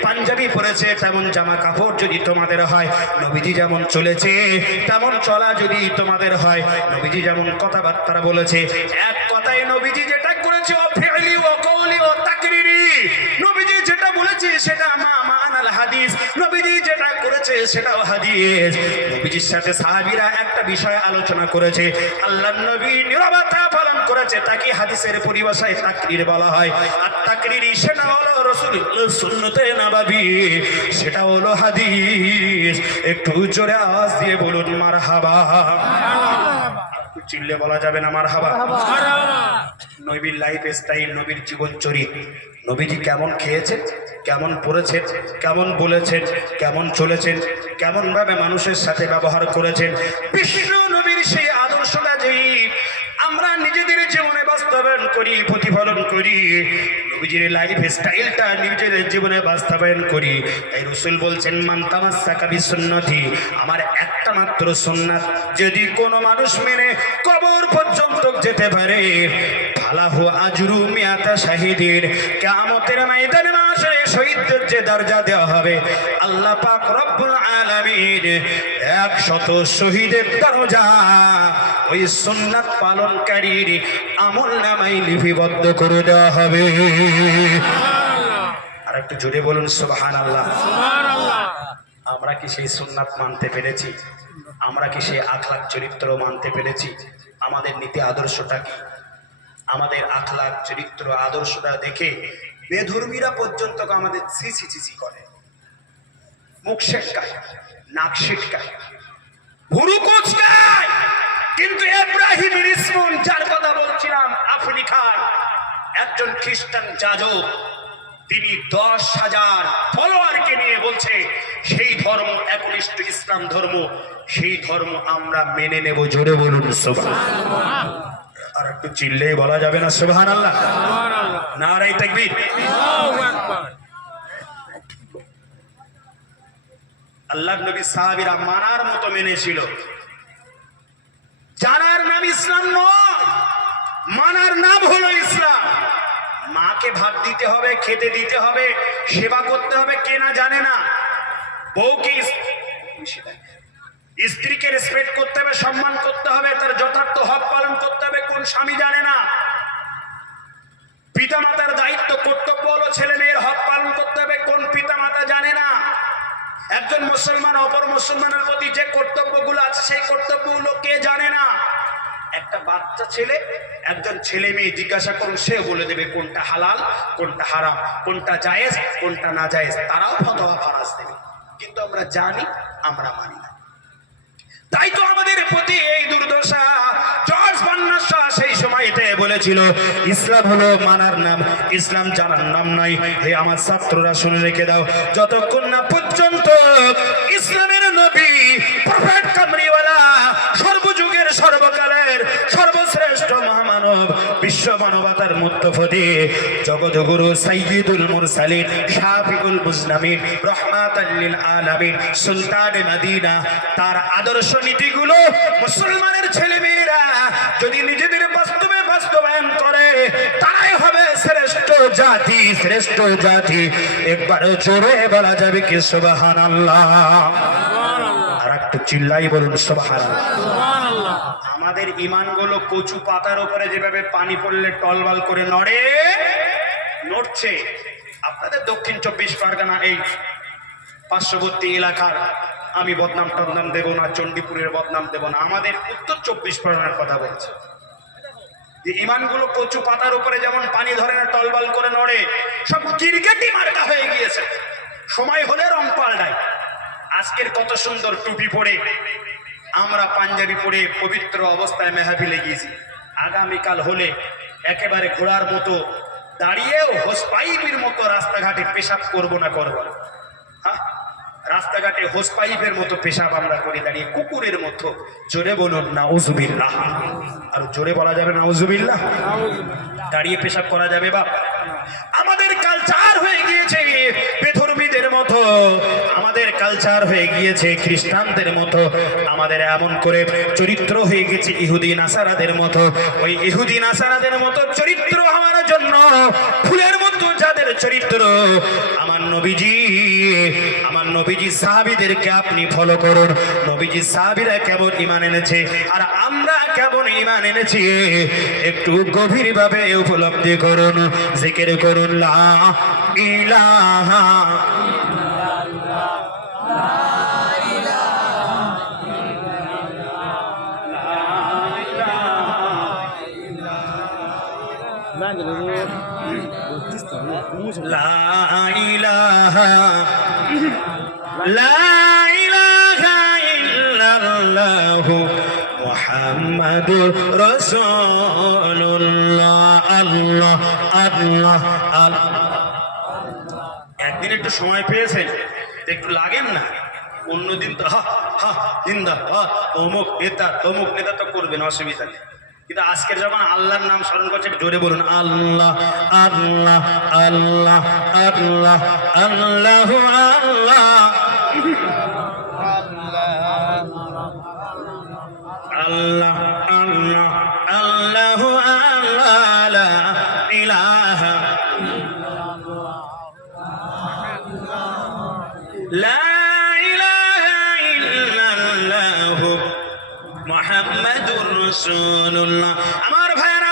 পাঞ্জাবি পরেছে, তেমন জামা কাপড় যদি তোমাদের হয়, নবীজি যেমন চলেছে তেমন চলা যদি তোমাদের হয়, নবীজি যেমন কথাবার্তা বলেছে, এক কথায় নবীজি যেটা করেছে অফিলি ও কওলি ও তাকরিরি, নবীজি যেটা বলেছে সেটা মানাল হাদিস, নবীজি যেটা করেছে সেটাও হাদিস। নবীজির সাথে সাহাবীরা একটা বিষয় আলোচনা করেছে, আল্লাহর নবী নীরবতা পালন করেছে, তাকে হাদিসের পরিভাষায় তাকরির বলা হয়। আর তাকরিরি সেটা হলো রাসূলুল্লাহর সুন্নতে নববী, সেটা হলো হাদিস। একটু জোরে আওয়াজ দিয়ে বলুন মারহাবা। চিল্লে বলা যাবে না মারহাবা? নবীর লাইফ স্টাইল, নবীর জীবন চরিত্র, নবীজি কেমন খেয়েছেন, কেমন পড়েছেন, কেমন বলেছেন, কেমন চলেছেন, কেমন ভাবে মানুষের সাথে ব্যবহার করেছেন, বিশ্ব নবীর সেই আদর্শটা যেই আমরা নিজেদের জীবনে বাস্তবায়ন করি, প্রতিফলন করি, নবীজির লাইফ স্টাইলটা নিজের জীবনে বাস্তবায়ন করি। তাই রাসূল বলছেন, মান তামাসসাকা বিসুন্নতি, আমার একটা মাত্র সুন্নাত যদি কোনো মানুষ মেনে কবর পর্যন্ত যেতে পারে, ফালাহু আজরু মিআতা শাহিদিন, কিয়ামতের ময়দানে মাশারে শহীদদের যে দরজা দেওয়া হবে, আল্লাহ পাক রব্বুল আলামিন ১০০ শহীদের দরজা ওই সুন্নাত পালনকারীর আমলনামায় লিপিবদ্ধ করে দেওয়া হবে। আর একটু জোরে বলুন সুবহানাল্লাহ। আমরা কি সেই সুন্নাত মানতে পেরেছি? আমরা কি সেই আখলাক চরিত্র মানতে পেরেছি? আমাদের নীতি আদর্শটা কি? আমাদের আখলাক চরিত্র আদর্শটা দেখে বেধর্মীরা পর্যন্ত আমাদের ছি করে, মুখ শেটকায়, নাক ছিটকায়, ভুরু কোঁচকায়। কিন্তু ইব্রাহিম রিসমন, যার কথা বলছিলাম, আফ্রিকার একজন খ্রিস্টান যাজক, তিনি ১০,০০০ ফলোয়ারকে নিয়ে বলছে সেই ধর্ম একনিষ্ঠ ইসলাম ধর্ম, সেই ধর্ম আমরা মেনে নেব। জোরে বলুন সুবহানাল্লাহ। আর একটু চিল্লেই বলা যাবে না সুবহানাল্লাহ? নারে তাকবীর। আল্লাহর নবী সাহাবীরা মানার মতো মেনেছিল। জানার নাম ইসলাম নয়, মানার নাম হলো ইসলাম। মাকে ভাত দিতে হবে, খেতে দিতে হবে, সেবা করতে হবে, কে না জানে না। বউকে, স্ত্রীকে রেসপেক্ট করতে হবে, সম্মান করতে হবে, তার যথার্থ হক পালন করতে হবে, কোন স্বামী জানে না। পিতামাতার দায়িত্ব কর্তব্য হলো ছেলে মেয়ের হক পালন করতে হবে, কোন পিতামাতা জানে না। একজন মুসলমান অপর মুসলমানের প্রতি যে কর্তব্যগুলো আছে সেই কর্তব্যগুলো কে জানে না। একটা বাচ্চা ছেলে, একজন ছেলে মেয়ে জিজ্ঞাসা করুন, সে বলে দেবে কোনটা হালাল, কোনটা হারাম, কোনটা জায়েজ, কোনটা না জায়েজ। তারাও ফতোয়া ফারাজ দেবে, কিন্তু আমরা জানি, আমরা মানি না। তাই তো আমাদের প্রতি এই দুর্দশা। জর্জ বার্নার্ড শ সেই সময়তে বলেছিল, ইসলাম হলো মানার নাম, ইসলাম জানার নাম নাই। হে আমার ছাত্ররা শুনে রেখে দাও, যতক্ষণ না পর্যন্ত ইসলামের নবী প্রফেট কামরিওয়ালা, সর্বযুগের সর্বকালের সর্বশ্রেষ্ঠ মহামানব, বিশ্ব মানবতার মুত্তফতি, জগৎগুরু সাইয়্যিদুল মুরসালিন, শাফিউল মুজনামিন, রাহমাতাল লিল আলামিন, সুলতানে মদিনা, তার আদর্শ নীতিগুলো মুসলমানের ছেলেমেয়েরা যদি নিজেদের বাস্তবে বাস্তবায়ন করে, তারাই হবে শ্রেষ্ঠ জাতি, শ্রেষ্ঠ জাতি। একবার জোরে বলা যাবে কি সুবহানাল্লাহ? আর একটু চিল্লাই বলুন সুবহানাল্লাহ। আমাদের ঈমানগুলো কচু পাতার উপরে যেভাবে পানি পড়লে টলবাল করে নড়ে, নড়ছে। আপনাদের দক্ষিণ 24 পরগনা এই পার্শ্ববর্তী এলাকার আমি বদনাম টদনাম দেব না, চণ্ডীপুরের বদনাম দেব না, আমাদের উত্তর 24 পরগনার কথা বলছি। যে ইমানগুলো কচু পাতার উপরে যেমন পানি ধরে না, টলবাল করে নড়ে, সব ক্রিকেটই মার্কা হয়ে গিয়েছে। সময় হলে রং পাল্টায়। আজকের কত সুন্দর টুপি পরে আমরা পাঞ্জাবি পরে পবিত্র অবস্থায় মেহফিলে গিয়েছি, আগামীকাল হলে একেবারে ঘোড়ার মতো দাঁড়িয়েও হোস পাইপের মতো রাস্তাঘাটে পেশাব করবো না করবো? হ্যাঁ, রাস্তাঘাটে হোস পাইপের মতো পেশাব আমরা করি দাঁড়িয়ে, কুকুরের মতো। জোরে বলুন নাউজুবিল্লাহ। আর জোরে বলা যাবে নাউজুবিল্লাহ? দাঁড়িয়ে পেশাব করা যাবে বাপ? আমাদের কালচার হয়ে গিয়েছে বেধর্মীদের মতো, আমাদের কালচার হয়ে গিয়েছে খ্রিস্টানদের মতো, আমাদের এমন করে চরিত্র হয়ে গেছে ইহুদি নাসারাদের মতো। ওই ইহুদি নাসারাদের মতো চরিত্র হওয়ার জন্য ফুলের মতো যাদের চরিত্র, আমার নবীজি সাহাবীদেরকে আপনি ফলো করুন। নবীজি সাহাবীরা কেমন ঈমান এনেছে আর আমরা কেমন ঈমান এনেছি একটু গভীরভাবে উপলব্ধি করুন, জিকির করুন লা ইলাহা ইল্লাল্লাহু মুহাম্মাদুর রাসূলুল্লাহ। আল্লাহ আল্লাহ আল্লাহ। একদিন একটু সময় পেয়েছেন, একটু লাগেন না? অন্যদিন তো জিন্দাবাদ অমুক নেতা তমুক নেতা তো করবেন, অসুবিধা নেই। কিন্তু আজকের যখন আল্লাহর নাম স্মরণ করছে, জোরে বলুন আল্লাহ আল্লাহ আল্লাহ আল্লাহ আল্লাহ আল্লাহ আল্লাহ আল্লাহ আল্লাহ আল্লাহ লা ইলাহা লা ইলাহা ইল্লাল্লাহু মুহাম্মাদুর রাসূলুল্লাহ। আমার ভাইরা,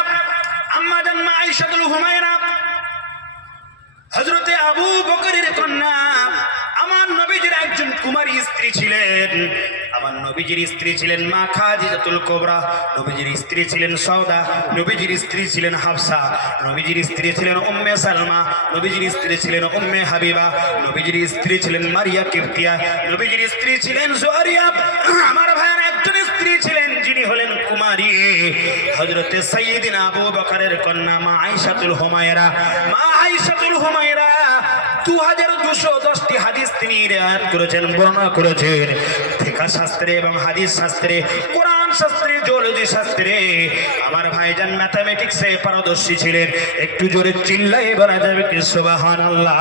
আম্মা জান মা আয়েশাতুল হুমায়রা হযরতে আবু বকরের কন্যা, আমার নবীজির একজন কুমারী স্ত্রী ছিলেন। আমার নবীজির স্ত্রী ছিলেন মা খাদিজাতুল কুবরা, নবীজির স্ত্রী ছিলেন সওদা, নবীজির স্ত্রী ছিলেন হাফসা, নবীজির স্ত্রী ছিলেন উম্মে সালমা, নবীজির স্ত্রী ছিলেন উম্মে হাবিবা, নবীজির স্ত্রী ছিলেন মারিয়া কিবতিয়া, নবীজির স্ত্রী ছিলেন জুয়ারিয়া। আমার ভাইয়ের একজন স্ত্রী ছিলেন যিনি হলেন কুমারী, হযরতে সাইয়্যিদিনা আবু বকরের কন্যা মা আয়েশাতুল হুমায়রা। মা আয়েশাতুল হুমায়রা 2210টি হাদিস তিনি রিওয়ায়াত করেছেন, বর্ণনা করেছেন। ফিকহ শাস্ত্রে এবং হাদিস শাস্ত্রে, কোরআন শাস্ত্রে, জিওলজি শাস্ত্রে আমার ভাইজান ম্যাথমেটিক্সে পারদর্শী ছিলেন। একটু জোরে চিল্লায়ে বলা যাবে কি সুবহানাল্লাহ?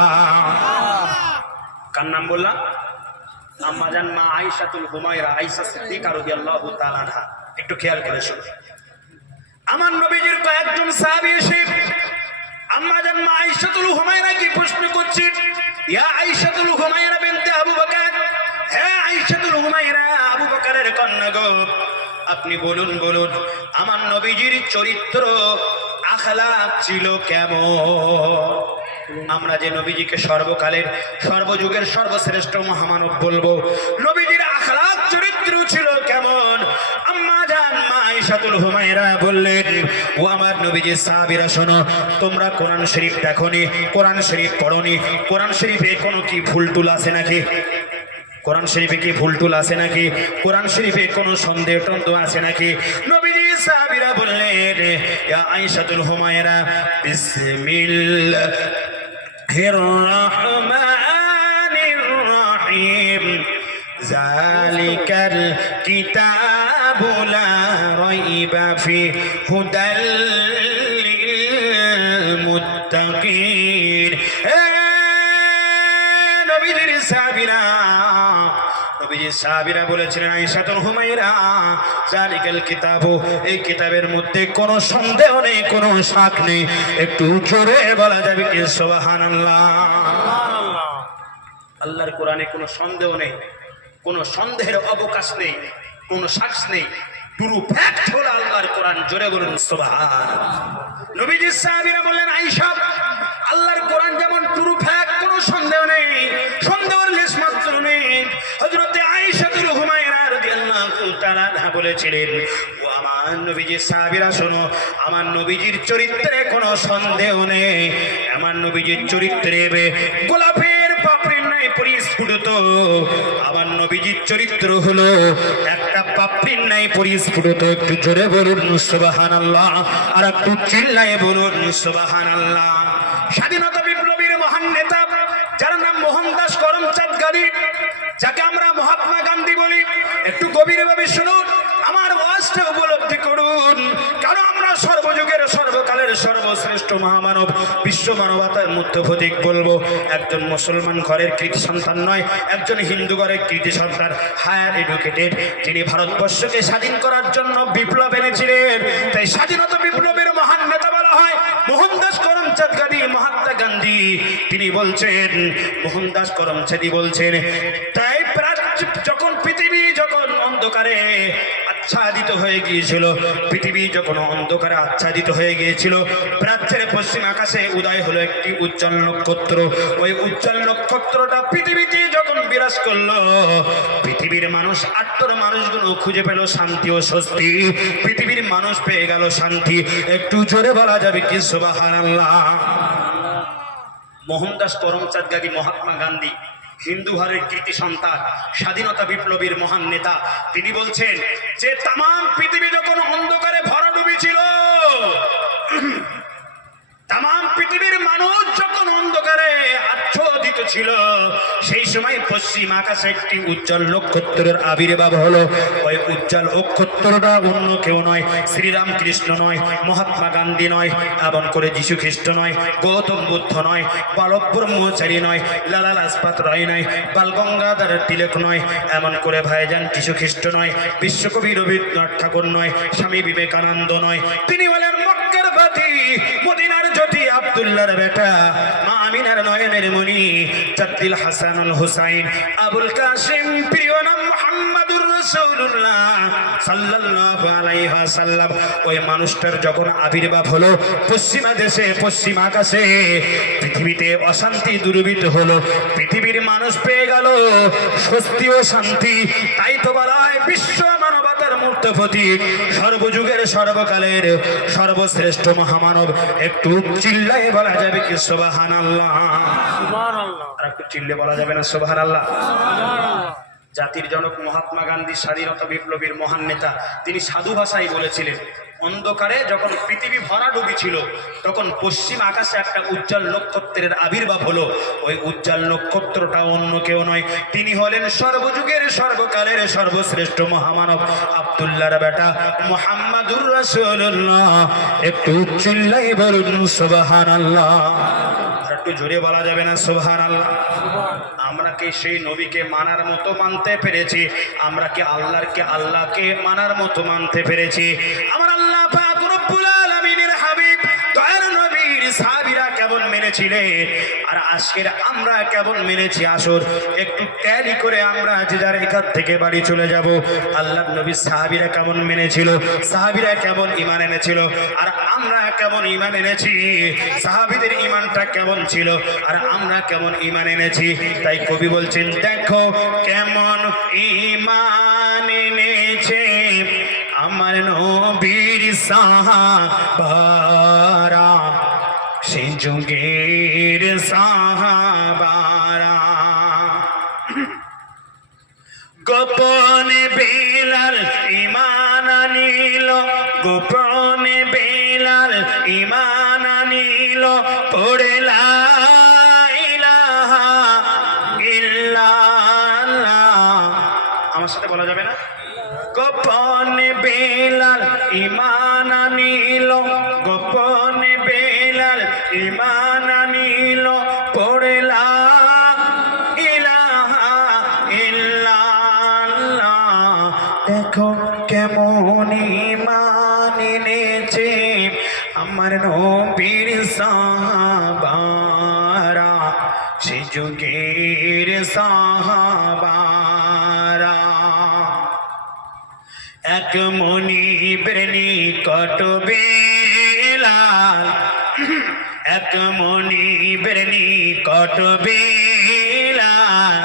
কার নাম বললাম? আম্মা জান মা আয়েশাতুল হুমায়রা, আয়েশা সিদ্দিকা রাদিয়াল্লাহু তাআলা আনহা। একটু খেয়াল করে শুনুন। আমার নবীজির কয়েকজন সাহাবী এসে আম্মা জান মা আয়েশাতুল হুমায়রাকে প্রশ্ন করছে, ইয়া আয়েশাতুল হুমায়রা বিনতে আবু বকর, হে আয়েশাতুল হুমায়রা, আবু বকরের কন্যা গো, আপনি বলুন বলুন আমার নবীজির চরিত্র আখলাক ছিল কেমন? আমরা যে নবীজিকে সর্বকালের সর্বযুগের সর্বশ্রেষ্ঠ মহামানব বলবো, নবীজির আখলাক চরিত্র ছিল কেমন? আম্মা জান মা আয়েশাতুল হুমায়রা বললেন, ও আমার নবীজি সাহাবীরা শোনো, তোমরা কোরআন শরীফ দেখোনি, কোরআন শরীফ পড়োনি, কোরআন শরীফে কোনো কি ভুল টুল আছে নাকি? কোরআন শরীফে কি ভুল টুল আছে নাকি? কোরআন শরীফে কোনো সন্দেহ টন্দেহ আছে নাকি? নবীজি সাহাবীরা বললেন, ইয়া আয়েশাতুল হুমায়রা, বিসমিল্লাহির রাহমানির রহিম, যালিকাল কিতাবু লা রাইবা ফিহি হুদাল লিল মুত্তাকিন। নবীজির সাহাবীরা বলেছিলেন, আয়েশাতুল হুমায়রা, যালিকাল কিতাবু, এই কিতাবের মধ্যে কোনো সন্দেহ নেই, কোনো শাক নেই। একটু জোরে বলা যাবে কি সুবহানাল্লাহ? আল্লাহর কোরআনে কোনো সন্দেহ নেই, কোনো সন্দেহের অবকাশ নেই, কোনো শাক নেই। ট্রু ফ্যাক্ট হলো আল্লাহর কোরআন। জোরে বলুন সুবহানাল্লাহ। নবীজির সাহাবীরা বললেন, আয়েশা, আল্লাহর কোরআন যেমন ট্রু ফ্যাক্ট, কোনো সন্দেহ নেই, সন্দেহের লেশ মাত্র নেই। হযরতে আয়েশাতুল হুমায়রা রাদিয়াল্লাহু তাআলা আনহা বলেছিলেন, ও আমার নবীজির সাহাবীরা শোনো, আমার নবীজির চরিত্রে কোনো সন্দেহ নেই। আমার নবীজির চরিত্রে গোলাপের পাপড়ির ন্যায় পরিস্ফুটিত। আমার নবীজির চরিত্র হলো একটা পাপড়ির ন্যায় পরিস্ফুটিত। একটু জোরে বলুন সুবহানাল্লাহ, আর একটু চিল্লায়ে বলুন সুবহানাল্লাহ। স্বাধীনতা বিপ্লবীর মহান নেতা, যার নাম মোহনদাস করমচাঁদ গান্ধী, যাকে আমরা মহাত্মা গান্ধী বলি, একটু গভীরভাবে শুনুন, আমার ওয়াজটা উপলব্ধি করুন। কারণ আমরা সর্বযুগের সর্বকালের সর্বশ্রেষ্ঠ মহামানব, বিশ্ব মানবতার মধ্য প্রতীক বলবো। একজন মুসলমান ঘরের কৃতি সন্তান নয়, একজন হিন্দু ঘরের কৃতি সন্তান, হায়ার এডুকেটেড, যিনি ভারতবর্ষকে স্বাধীন করার জন্য বিপ্লব এনেছিলেন। তাই স্বাধীনতা বিপ্লবের মহান নেতা বলা হয় মোহনদাস করমচাঁদ গান্ধী, মহাত্মা গান্ধী। তিনি বলছেন, মোহনদাস করমচাঁদ বলছেন, তাই যখন পৃথিবী যখন অন্ধকারে আচ্ছাদিত হয়ে গিয়েছিল, পৃথিবী যখন অন্ধকারে আচ্ছাদিত হয়ে গিয়েছিল, প্রাচ্যের পশ্চিম আকাশে উদয় হলো একটি উজ্জ্বল নক্ষত্র। ওই উজ্জ্বল নক্ষত্রটা পৃথিবীতে যখন বিরাজ করলো, পৃথিবীর মানুষ, আত্মর মানুষগুলো খুঁজে পেল শান্তি ও স্বস্তি। পৃথিবীর মানুষ পেয়ে গেল শান্তি। একটু জোরে বলা যাবে কি সুবহানাল্লাহ? মোহনদাস করমচাঁদ গান্ধী, মহাত্মা গান্ধী, হিন্দু ঘরের কৃতি সন্তান, স্বাধীনতা বিপ্লবীর মহান নেতা। তিনি বলছেন যে তামাম পৃথিবী যখন অন্ধকারে ভরা ডুবেছিল, তামাম পৃথিবীর মানুষ যখন অন্ধকারে আচ্ছাদিত ছিল, সেই সময় পশ্চিম আকাশে একটি উজ্জ্বল নক্ষত্রের আবির্ভাব হলো। ওই উজ্জ্বল নক্ষত্রটা অন্য কেউ নয়, শ্রীরাম কৃষ্ণ নয়, মহাত্মা গান্ধী নয়, এমন করে যীশু খ্রিস্ট নয়, গৌতম বুদ্ধ নয়, বালক ব্রহ্মচারী নয়, লালা লাজপত রায় নয়, বাল গঙ্গাধর তিলক নয়, এমন করে ভাইজান যীশু খ্রিস্ট নয়, বিশ্বকবি রবীন্দ্রনাথ ঠাকুর নয়, স্বামী বিবেকানন্দ নয়। তিনি বলেন মক্কার বাতি, মদিনার জ্যোতি, আব্দুল্লাহর বেটা, মা আমিনার নয়নের মণি, জাদ্দিল হাসানুল হুসাইন, আবুল কাসিম, প্রিয় নাম মুহাম্মাদুর রাসূলুল্লাহ সাল্লাল্লাহু আলাইহি ওয়াসাল্লাম। ওই মানুষটার যখন আবির্ভাব হলো পশ্চিমা দেশে, পশ্চিম আকাশে, পৃথিবীতে অশান্তি দূরীভূত হলো, পৃথিবীর মানুষ পেয়ে গেল স্বস্তি ও শান্তি। তাই তো বলা হয় বিশ্ব মানবতার মূর্ত প্রতীক, সর্বযুগের সর্বকালের সর্বশ্রেষ্ঠ মহামানব। একটু চিল্লায়ে বলা যাবে কি সুবহানাল্লাহ? সুবহানাল্লাহ। আর একটু চিল্লে বলা যাবে না সুবহানাল্লাহ? জাতির জনক মহাত্মা গান্ধী, স্বাধীনতা বিপ্লবীর মহান নেতা, তিনি সাধু ভাষায় বলেছিলেন, অন্ধকারে যখন পৃথিবী ভরা ডুবি ছিল, তখন পশ্চিম আকাশে একটা উজ্জ্বল নক্ষত্রের আবির্ভাব হলো। ওই উজ্জ্বল নক্ষত্রটা অন্য কেউ নয়, তিনি হলেন সর্বযুগের সর্বকালের সর্বশ্রেষ্ঠ মহামানব, আব্দুল্লাহর বেটা মুহাম্মাদুর রাসূলুল্লাহ। একটু চিল্লায়ে বলুন সুবহানাল্লাহ। আর একটু জোরে বলা যাবে না সুবহানাল্লাহ? আমরা কি সেই নবীকে মানার মতো মানতে পেরেছি? আমরা কি আল্লাহকে মানার মতো মানতে পেরেছি? আমার আল্লাহ পাক রব্বুল আলামিনের হাবিব দয়ার নবীর সাহাবীরা কেমন মেনেছিলেন, আর আজকের আমরা কেমন মেনেছি আসর একটু ট্যালি করে আমরা যে যার এখান থেকে বাড়ি চলে যাব। আল্লাহর নবী সাহাবীরা কেমন মেনেছিল, সাহাবীরা কেমন ঈমান এনেছিল, আর আমরা কেমন ঈমান এনেছি, সাহাবীদের ঈমানটা কেমন ছিল, আর আমরা কেমন ঈমান এনেছি। তাই কবি বলছেন, দেখো কেমন ঈমান এনেছে আমার নবী সাহাবারা, সেই যুগের সাহাবারা। গোপনে বেলাল ঈমান আনিল, গোপনে বেলাল ঈমান আনিল, পড়ে লা ইলাহা ইল্লাল্লাহ। আমার সাথে বলা যাবে না? গোপনে বেলাল ঈমান আনিল, গোপনে বেলাল ঈমান আনিল, পড়ে লা ইলাহা ইল্লাল্লাহ। দেখো কেমন ঈমান এনেছে আমার নবীর সাহাবারা, সেই যুগের সাহাবারা। এক মনিবের নিকট বেলাল, এক মনিবের নিকট বেলাল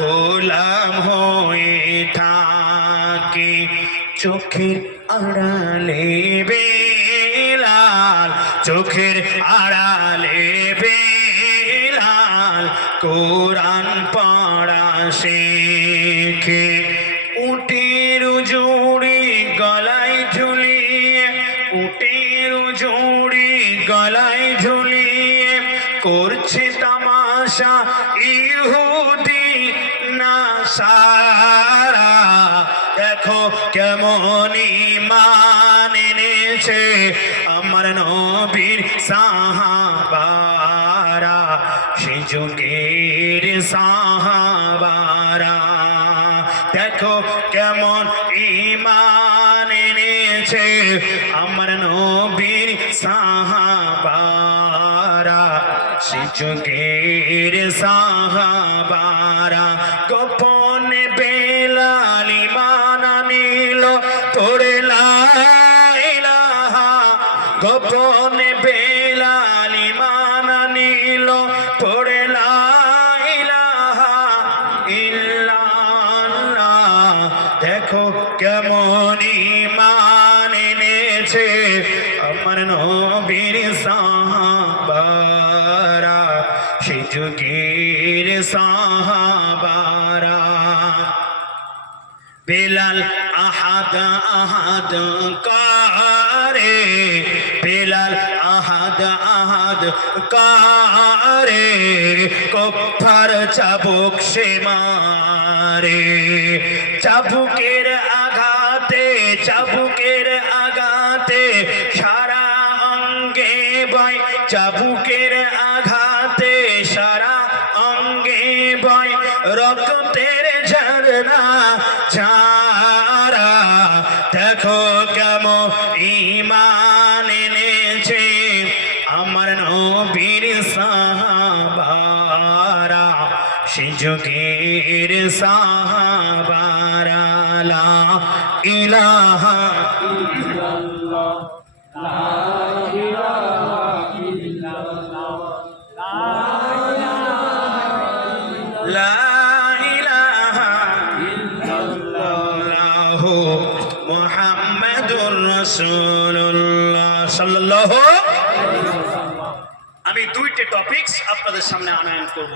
গোলাম হয়ে থাকে, চোখের আড়ালে বেলাল, চোখের আড়ালে বেলাল কোরআন পড়া শেখে। উটের জুড়ি গলায় ঝুলিয়ে, উটের জুড়ি গলায় ঝুলিয়ে করছে তামাশা ইহুদি নাসারা। দেখো কেমন ঈমান এনেছে আমার নবীর সাহাবারা, সেই যুগের সাহাবারা। দেখো কেমন ঈমান এনেছে আমার নবীর সাহাবারা, সেই যুগের সাহাবারা। গোপনে বেলাল ঈমান আনিল, পড়ে লা ইলাহা, গোপনে বেলাল ঈমান আনিল, পড়ে লা ইলাহা ইল্লাল্লাহ। দেখো কেমন ঈমান এনেছে আমার নবীর সাহাবারা, সেই যুগের সাহাবারা। বেলাল আহাদ আহাদ কারে, বেলাল আহাদ আহাদ কারে, কুফার চাবুক সে মারে। চাবুকের আঘাতে, চাবুকের আঘাতে সারা অঙ্গে বয়, চাবুকের আঘাতে সারা অঙ্গে বয় রক্তের ঝরনা ঝারা। দেখো কেমন ঈমান এনেছে আমার নবীর সাহাবারা, সেই যুগের সাহাবারা। লা ইলাহা ইল্লাল্লাহ, লা ইলাহা ইল্লাল্লাহ, লা ইলাহা ইল্লাল্লাহ মুহাম্মাদুর রাসূলুল্লাহ সাল্লাল্লাহু। আমি দুইটি টপিকস আপনাদের সামনে আনয়ন করব।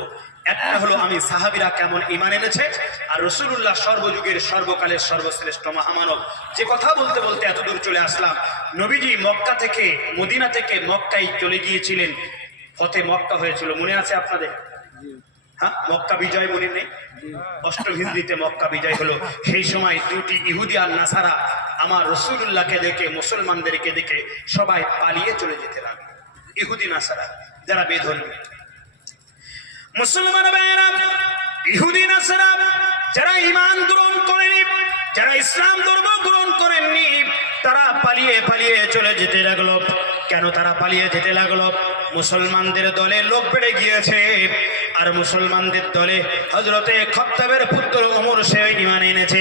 একটা হলো আমি সাহাবীরা কেমন ঈমান এনেছে, আর রাসূলুল্লাহ সর্বযুগের সর্বকালের সর্বশ্রেষ্ঠ মহামানব। যে কথা বলতে বলতে এত দূর চলে আসলাম। নবীজি মক্কা থেকে, মদিনা থেকে মক্কায় চলে গিয়েছিলেন, পথে মক্কা হয়েছিল, মনে আছে আপনাদের? হ্যাঁ, মক্কা বিজয় মনে নেই? অষ্টম হিজরিতে মক্কা বিজয় হলো। সেই সময় দুটি ইহুদি আর নাসারা আমার রাসূলুল্লাহকে দেখে, মুসলমানদেরকে দেখে সবাই পালিয়ে চলে যেতে লাগলো। ইহুদি নাসারা যারা বেধর্মী, মুসলমান ভাইয়েরা, ইহুদি নাসারা যারা ঈমান গ্রহণ করেনি, যারা ইসলাম ধর্ম গ্রহণ করেননি, তারা পালিয়ে পালিয়ে চলে যেতে লাগলো। কেন তারা পালিয়ে যেতে লাগলো? মুসলমানদের দলে লোক বেড়ে গিয়েছে, আর মুসলমানদের দলে হযরতে খাত্তাবের পুত্র ওমর সে ঈমান এনেছে।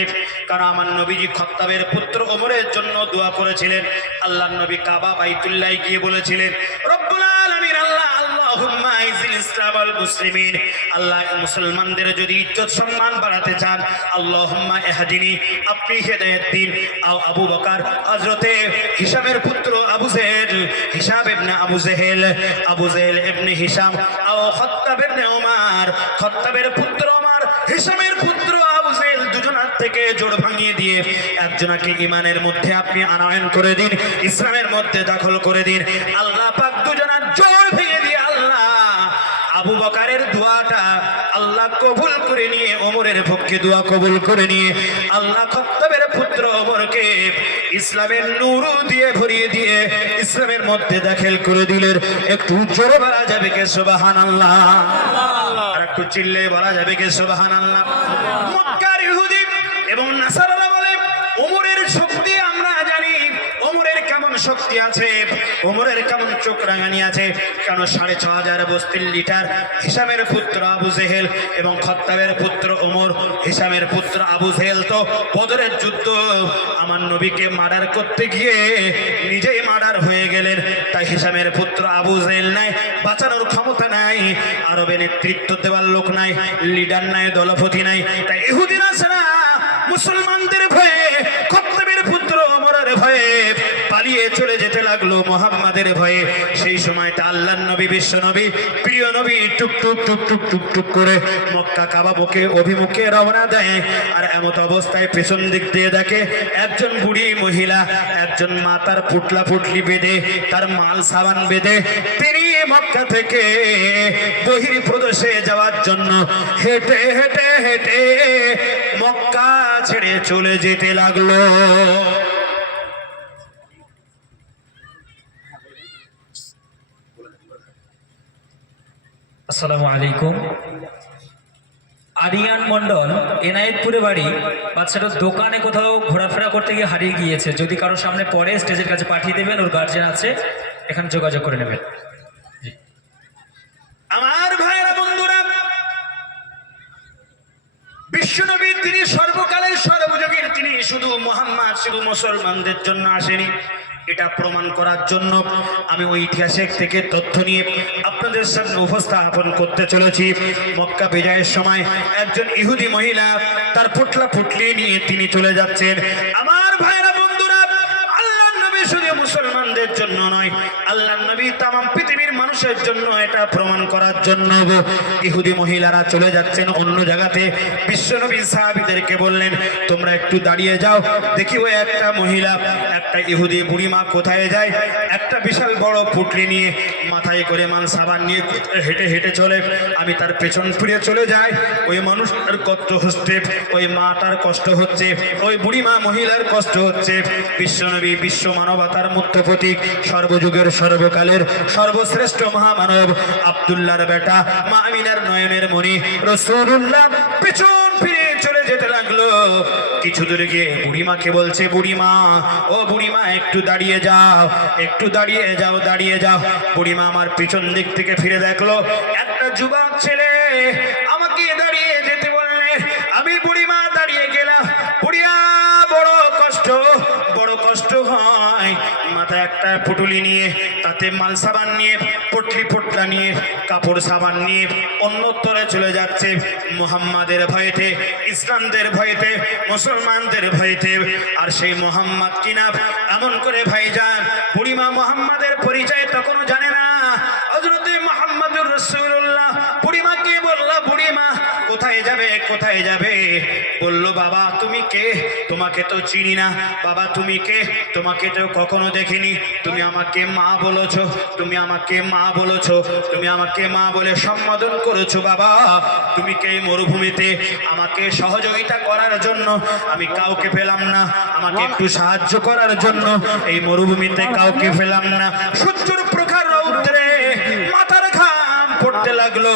কারণ আমার নবীজি খাত্তাবের পুত্র ওমরের জন্য দোয়া করেছিলেন। আল্লাহর নবী কাবা বাইতুল্লাহ গিয়ে বলেছিলেন, রব্বুল আলামিন, আল্লাহ আল্লাহুম্মা আইজিল ইসলাম ওয়াল মুসলিমিন। আল্লাহ মুসলমানদের যদি ইজ্জত সম্মান বাড়াতে চান, আল্লাহুম্মা ইহদিনি, আপনি হেদায়েত দিন। আবু বকর হযরতে হিশামের পুত্র আবু জেহেল, হিশাম ইবনে আবু জেহেল, আবু জেহেল ইবনে হিশাম, খাত্তাব ইবনে ওমর, খাত্তাবের পুত্র ওমর, হিশামের পুত্র আবু জেহেল, দুজনার থেকে জোড় ভাঙিয়ে দিয়ে একজনকে ঈমানের মধ্যে আপনি আনয়ন করে দিন, ইসলামের মধ্যে দাখল করে দিন। আল্লাহ পাক দুজনার জোড় ভেঙে দিয়ে আল্লাহ আবু বকরের দোয়াটা আল্লাহ কবুল করে নিয়ে, ওমরের পক্ষে দোয়া কবুল করে নিয়ে আল্লাহ খাত্তাবের পুত্র ওমরকে ইসলামের নূর দিয়ে ভরিয়ে দিয়ে ইসলামের মধ্যে দাখিল করে দিলেন। একটু জোরে বলা যাবে কে সুবহানাল্লাহ? আর একটু চিল্লে বলা যাবে কে সুবহানাল্লাহ? মক্কার ইহুদি এবং নাসারারা বলে ওমরের শক্তি আমরা জানি, ওমরের কেমন শক্তি আছে, ওমরের কেমন চোখ রাঙানি আছে, কেন ৬৫০০ বস্তির লিটার হিশামের পুত্র আবু জেহেল এবং খাত্তাবের পুত্র ওমর, হিশামের পুত্র আবু জেহেল তো বদরের যুদ্ধ আমার নবীকে মার্ডার করতে গিয়ে নিজেই মার্ডার হয়ে গেলেন। তাই হিশামের পুত্র আবু জেহেল নাই, বাঁচানোর ক্ষমতা নাই, আরবে নেতৃত্ব দেওয়ার লোক নাই, লিডার নাই, দলপতি নাই। তাই ইহুদিরা ছাড়া মুসলমানদের ভয়ে, খাত্তাবের পুত্র ওমরের ভয়ে পালিয়ে চলে যেতে লাগলো মুহাম্মাদের ভয়ে। সেই সময়টা আল্লাহর নবী, বিশ্ব নবী, প্রিয় নবী টুক টুক টুক টুক টুক টুক করে মক্কা কাবা মুখে অভিমুখে রওনা দেয়। আর এমত অবস্থায় পেছন দিক দিয়ে দেখে একজন বুড়ি মহিলা, একজন মা তার পুটলা পুটলি বেঁধে, তার মাল সাবান বেঁধে তিনি মক্কা থেকে বহির প্রদেশে যাওয়ার জন্য হেঁটে হেঁটে হেঁটে মক্কা ছেড়ে চলে যেতে লাগলো। আসসালামু আলাইকুম। আরিয়ান মন্ডল, এনায়েতপুরে বাড়ি। বাচ্চাটা দোকানে কোথাও ঘোরাফেরা করতে গিয়ে হারিয়ে গিয়েছে। যদি কারোর সামনে পড়ে স্টেজের কাছে পাঠিয়ে দেবেন, ওর গার্জিয়ান আছে, এখানে যোগাযোগ করে নেবেন। আমার ভাইয়েরা, বন্ধুরা, বিশ্বনবী তিনি সর্বকালের সর্বযুগের, তিনি শুধু মুহাম্মদ শুধু মুসলমানদের জন্য আসেনি। এটা প্রমাণ করার জন্য আমি ঐতিহাসিক থেকে তথ্য নিয়ে আপনাদের সামনে উপস্থাপন করতে চলেছি। মক্কা বিজয়ের সময় একজন ইহুদি মহিলা তার পুটলা পুটলি নিয়ে তিনি চলে যাচ্ছেন। আমার ভাইয়েরা, বন্ধুরা, আল্লাহর নবী শুধু মুসলমানদের জন্য নয়, আল্লাহর নবী তামাম পৃথিবীর মানুষের জন্য, এটা প্রমাণ করার জন্য ইহুদি মহিলারা চলে যাচ্ছেন অন্য জায়গাতে। বিশ্বনবী সাহাবীদেরকে বললেন, তোমরা একটু দাঁড়িয়ে যাও, দেখি ওই একটা মহিলা, একটা ইহুদি বুড়িমা কোথায় যায়। একটা বিশাল বড় পুটলি নিয়ে, মাথায় করে মাল সাবান নিয়ে হেঁটে হেঁটে চলে। আমি তার পেছন ফিরে চলে যাই। ওই মানুষটার কষ্ট হচ্ছে, ওই মাটার কষ্ট হচ্ছে, ওই বুড়িমা মহিলার কষ্ট হচ্ছে। বিশ্বনবী বিশ্ব মানবতার মুক্ত প্রতীক, সর্বযুগের সর্বকালের সর্বশ্রেষ্ঠ মহামানব, আব্দুল্লাহর বেটা, মা আমিনার নয়নের মণি রাসূলুল্লাহ পেছন ফিরে চলে যেতে লাগলো। কিছু দূরে গিয়ে বুড়িমাকে বলছে, বুড়িমা, ও বুড়িমা, একটু দাঁড়িয়ে যাও, একটু দাঁড়িয়ে যাও, দাঁড়িয়ে যাও। বুড়িমা আমার পিছন দিক থেকে ফিরে দেখলো একটা যুবক ছেলে আমাকে দাঁড়িয়ে যেতে বললে। আমি বুড়িমা দাঁড়িয়ে গেলাম। বুড়িয়া বড় কষ্ট হয়। মাথায় একটা পুটুলি নিয়ে, তাতে মাল সাবান নিয়ে, পটলি পটলা নিয়ে, কাপড় সাবান নিয়ে অন্যত্তরে চলে যাচ্ছে মুহাম্মাদের ভয়েতে, ইসলামদের ভয়েতে, মুসলমানদের ভয়েতে। আর সেই মুহাম্মদ কিনা এমন করে ভাইজান, বুড়িমা মুহাম্মাদের পরিচয় তখনও জানে না। হযরতে মুহাম্মদুর রাসূলুল্লাহ বুড়িমাকে বলল, বুড়িমা কোথায় যাবে, কোথায় যাবে? বলল, বাবা তুমি কে? তোমাকে তো চিনি না। বাবা তুমি কে? তোমাকে তো কখনো দেখিনি। তুমি আমাকে মা বলেছো, তুমি আমাকে মা বলেছো, তুমি আমাকে মা বলে সম্বোধন করেছো। বাবা তুমি কে? মরুভূমিতে আমাকে সহযোগিতা করার জন্য আমি কাউকে পেলাম না, আমাকে একটু সাহায্য করার জন্য এই মরুভূমিতে কাউকে পেলাম না। সূর্যের প্রখর রৌদ্রে মাথার ঘাম পড়তে লাগলো।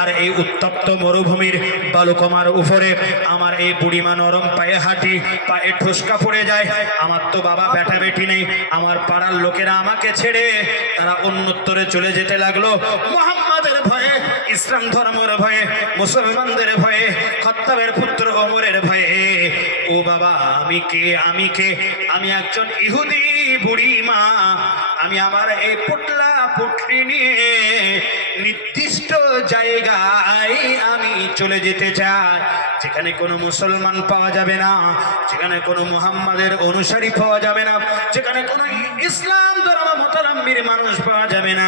আর এই উত্তপ্ত মরুভূমির বালুকমার উপরে আমার এই বুড়িমা নরম পায়ে হাঁটি, পায়ে ঠোসকা পড়ে যায়। আমার তো বাবা বেটা বেটি নেই। আমার পাড়ার লোকেরা আমাকে ছেড়ে তারা অন্যত্তরে চলে যেতে লাগলো। মুহাম্মাদের ভয়ে, ইসলাম ধর্মের ভয়ে, মুসলমানদের ভয়ে, খাত্তাবের পুত্র ওমরের ভয়ে, ও বাবা আমি কে, আমি একজন ইহুদি বুড়ি মা, আমি আমার এই পুটলা পুটলি নিয়ে নির্দিষ্ট জায়গায় আমি চলে যেতে চাই, যেখানে কোনো মুসলমান পাওয়া যাবে না, যেখানে কোনো মুহাম্মাদের অনুসারী পাওয়া যাবে না, যেখানে কোনো ইসলাম ধর্মাবলম্বীর মানুষ পাওয়া যাবে না।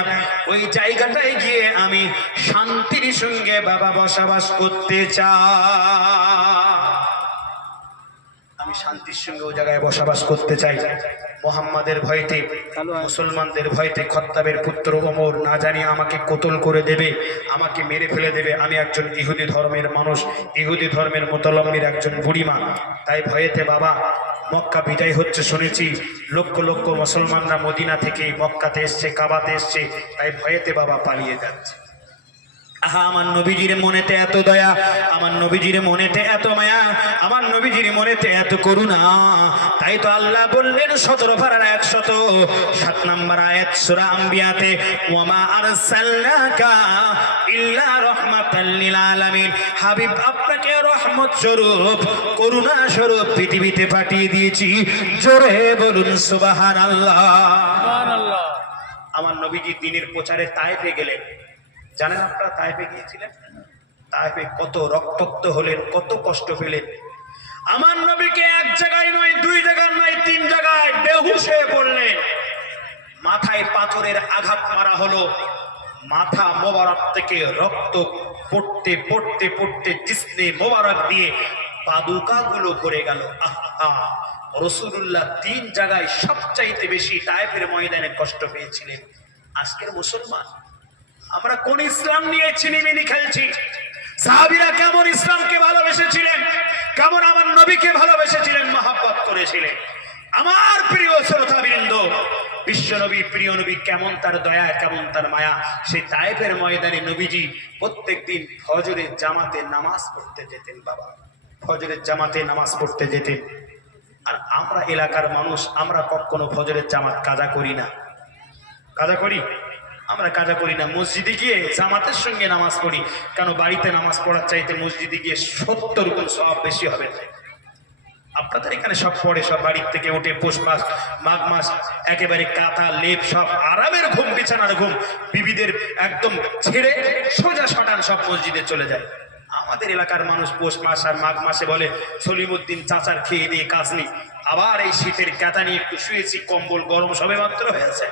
ওই জায়গাটায় গিয়ে আমি শান্তির সঙ্গে বাবা বসবাস করতে চাই, আমি শান্তির সঙ্গে ওই জায়গায় বসবাস করতে চাই। মোহাম্মদের ভয়তে, মুসলমানদের ভয়তে খত্তাবের পুত্র ওমর না জানি আমাকে কতল করে দেবে, আমাকে মেরে ফেলে দেবে। আমি একজন ইহুদি ধর্মের মানুষ, ইহুদি ধর্মের মুতালম্বির একজন বুড়িমা, তাই ভয়েতে বাবা মক্কা বিদায় হচ্ছে শুনেছি, লক্ষ লক্ষ মুসলমানরা মদিনা থেকে মক্কাতে এসছে, কাবাতে এসছে, তাই ভয়েতে বাবা পালিয়ে যাচ্ছে। আহা, আমার নবীজির মনেতে এত দয়া, আমার নবীজির মনেতে এত মায়া, আমার নবীজির মনেতে এত করুণা, তাই তো আল্লাহ বললেন 17 পারার 107 নম্বর আয়াত সূরা আম্বিয়াতে, ওয়ামা আরসালনাকা ইল্লা রাহমাতাল লিল আলামিন, হাবিব আপনাকে রহমত স্বরূপ, করুণা স্বরূপ পৃথিবীতে পাঠিয়ে দিয়েছি। জোরে বলুন সুবহানাল্লাহ। আমার নবীজি দ্বীনের প্রচারে তায়েফে গেলেন। জানেন আপনারা তায়েফে গিয়েছিলেন? তায়েফে কত রক্তাক্ত হলেন, কত কষ্ট পেলেন। আমার নবীকে এক জায়গায় নয়, 2 জায়গায় নয়, 3 জায়গায় বেহুশ হয়ে পড়লেন। মাথায় পাথরের আঘাত মারা হলো, মাথা মোবারক থেকে রক্ত পড়তে পড়তে পড়তে জিসনে মোবারক দিয়ে পাদুকাগুলো ভরে গেল। আহা, রাসূলুল্লাহ 3 জায়গায় সবচাইতে বেশি তায়েফের ময়দানে কষ্ট পেয়েছিলেন। আজকের মুসলমান আমরা কোন ইসলাম নিয়ে ছিনিমিনি খেলছি? সাহাবীরা কেমন ইসলামকে ভালোবেসেছিলেন, কেমন আমার নবীকে ভালোবেসেছিলেন, মহব্বত করেছিলেন। আমার প্রিয় শ্রোতাবৃন্দ, বিশ্ব নবী, প্রিয় নবী, কেমন তার দয়া, কেমন তার মায়া। সেই তায়েফের ময়দানে নবীজি প্রত্যেকদিন ফজরের জামাতে নামাজ পড়তে যেতেন। বাবা, ফজরের জামাতে নামাজ পড়তে যেতেন। আর আমরা এলাকার মানুষ, আমরা কখনো ফজরের জামাত কাজা করি না। কাজা করি? আমরা কাজা করি না। মসজিদে গিয়ে জামাতের সঙ্গে নামাজ পড়ি। কেন? বাড়িতে নামাজ পড়ার চাইতে মসজিদে গিয়ে 70 গুণ সওয়াব বেশি হবে। আপনাদের এখানে সব পড়ে, সব বাড়ির থেকে উঠে পৌষ মাস, মাঘ মাস একেবারে কাঁথা লেপ সব আরামের ঘুম, বিছানার ঘুম, বিবিদের একদম ছেড়ে সোজা শটান সব মসজিদে চলে যায়। আমাদের এলাকার মানুষ পৌষ মাস আর মাঘ মাসে বলে সলিমুদ্দিন চাচার খেয়ে দিয়ে কাজ নেই, আবার এই শীতের কাঁথা নিয়ে একটু শুয়েছি, কম্বল গরম সবে মাত্র হয়েছে,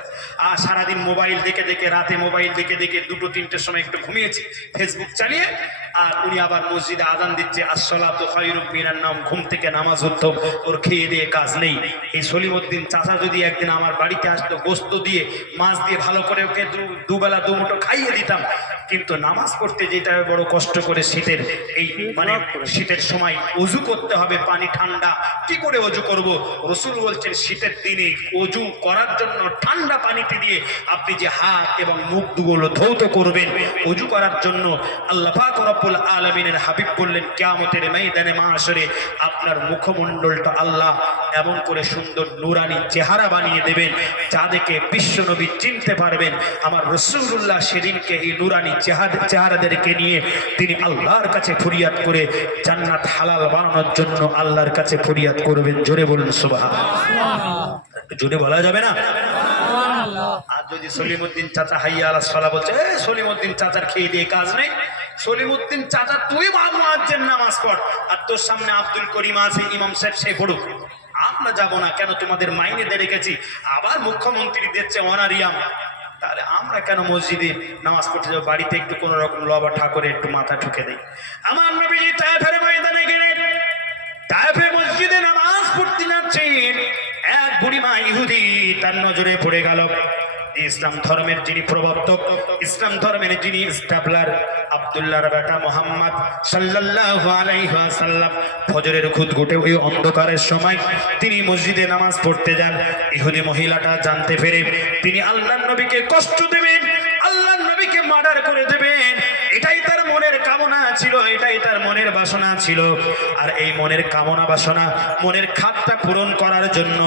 আর সারাদিন মোবাইল দেখে দেখে, রাতে মোবাইল দেখে দেখে 2-3টের সময় একটু ঘুমিয়েছি ফেসবুক চালিয়ে, আর উনি আবার মসজিদে আজান দিচ্ছে আসসালাতু খায়রুম মিনান নাওম, ঘুম থেকে নামাজ উত্তম, ওর খেয়ে দিয়ে কাজ নেই। এই সলিমুদ্দিন চাচা যদি একদিন আমার বাড়িতে আসতো, গোস্ত দিয়ে মাছ দিয়ে ভালো করে ওকে দুবেলা 2 মুঠো খাইয়ে দিতাম, কিন্তু নামাজ পড়তে যেতে হবে বড় কষ্ট করে। শীতের এই মানে শীতের সময় ওযু করতে হবে, পানি ঠান্ডা, কি করে ওযু করব? রাসূল বলছেন শীতের দিনে ওযু করার জন্য ঠান্ডা পানিতে দিয়ে আপনি যে হাত এবং মুখ দুগুলো ধৌত করবেন ওযু করার জন্য, আল্লাহ পাক রব্বুল আলামিনের হাবিব বললেন কিয়ামতের ময়দানে মাশরে আপনার মুখমণ্ডলটা আল্লাহ এমন করে সুন্দর নূরানি চেহারা বানিয়ে দেবেন যা দেখে বিশ্বনবী চিনতে পারবেন। আমার রাসূলুল্লাহ সেদিনকে এই নূরানি চেহারাদেরকে নিয়ে তিনি আল্লাহর কাছে ফরিয়াদ করে জান্নাত হালাল বানানোর জন্য আল্লাহর কাছে ফরিয়াদ করবেন। জোরে বলুন সুবহানাল্লাহ। জোরে বলা যাবে না? আর যদি সলিমুদ্দিন চাচা হাইয়া আলাস সালাহ বলছে, সলিমুদ্দিন চাচার খেয়ে দিয়ে কাজ নেই, সলিমুদ্দিন চাচা তুই মুয়াজ্জিন নামাজ পড়, আর তোর সামনে আব্দুল করিম আছে, ইমাম সাহেব সে পড়ুক, আমরা যাবো না কেন? তোমাদের মাইনে দিয়ে রেখেছি, আবার মুখ্যমন্ত্রী দিচ্ছে অনারিয়াম, তাহলে আমরা কেন মসজিদে নামাজ পড়তে যাবো? বাড়িতে একটু কোনো রকম লবা ঠাকুরে একটু মাথা ঠুকে দেয়। আমার নবীজি তায়েফের ময়দানে গেলেন, তায়েফে মসজিদে নামাজ পড়তে যাচ্ছেন, এক বুড়িমা ইহুদি তার নজরে পড়ে গেল। ইসলাম ধর্মের যিনি প্রবর্তক, ইসলাম ধর্মের যিনি স্টাবলার, আব্দুল্লাহর বেটা মুহাম্মদ সাল্লাল্লাহু আলাইহি ওয়াসাল্লাম, ফজরের খুঁতখুঁটে ওই অন্ধকারের সময় তিনি মসজিদে নামাজ পড়তে যান। ইহুদি মহিলাটা জানতে পেরে তিনি আল্লাহর নবীকে কষ্ট দেবেন, আল্লাহর নবীকে মার্ডার করে দেবেন, এটাই তার মনের কামনা ছিল, এটাই তার মনের বাসনা ছিল। আর এই মনের কামনা বাসনা, মনের খাতটা পূরণ করার জন্য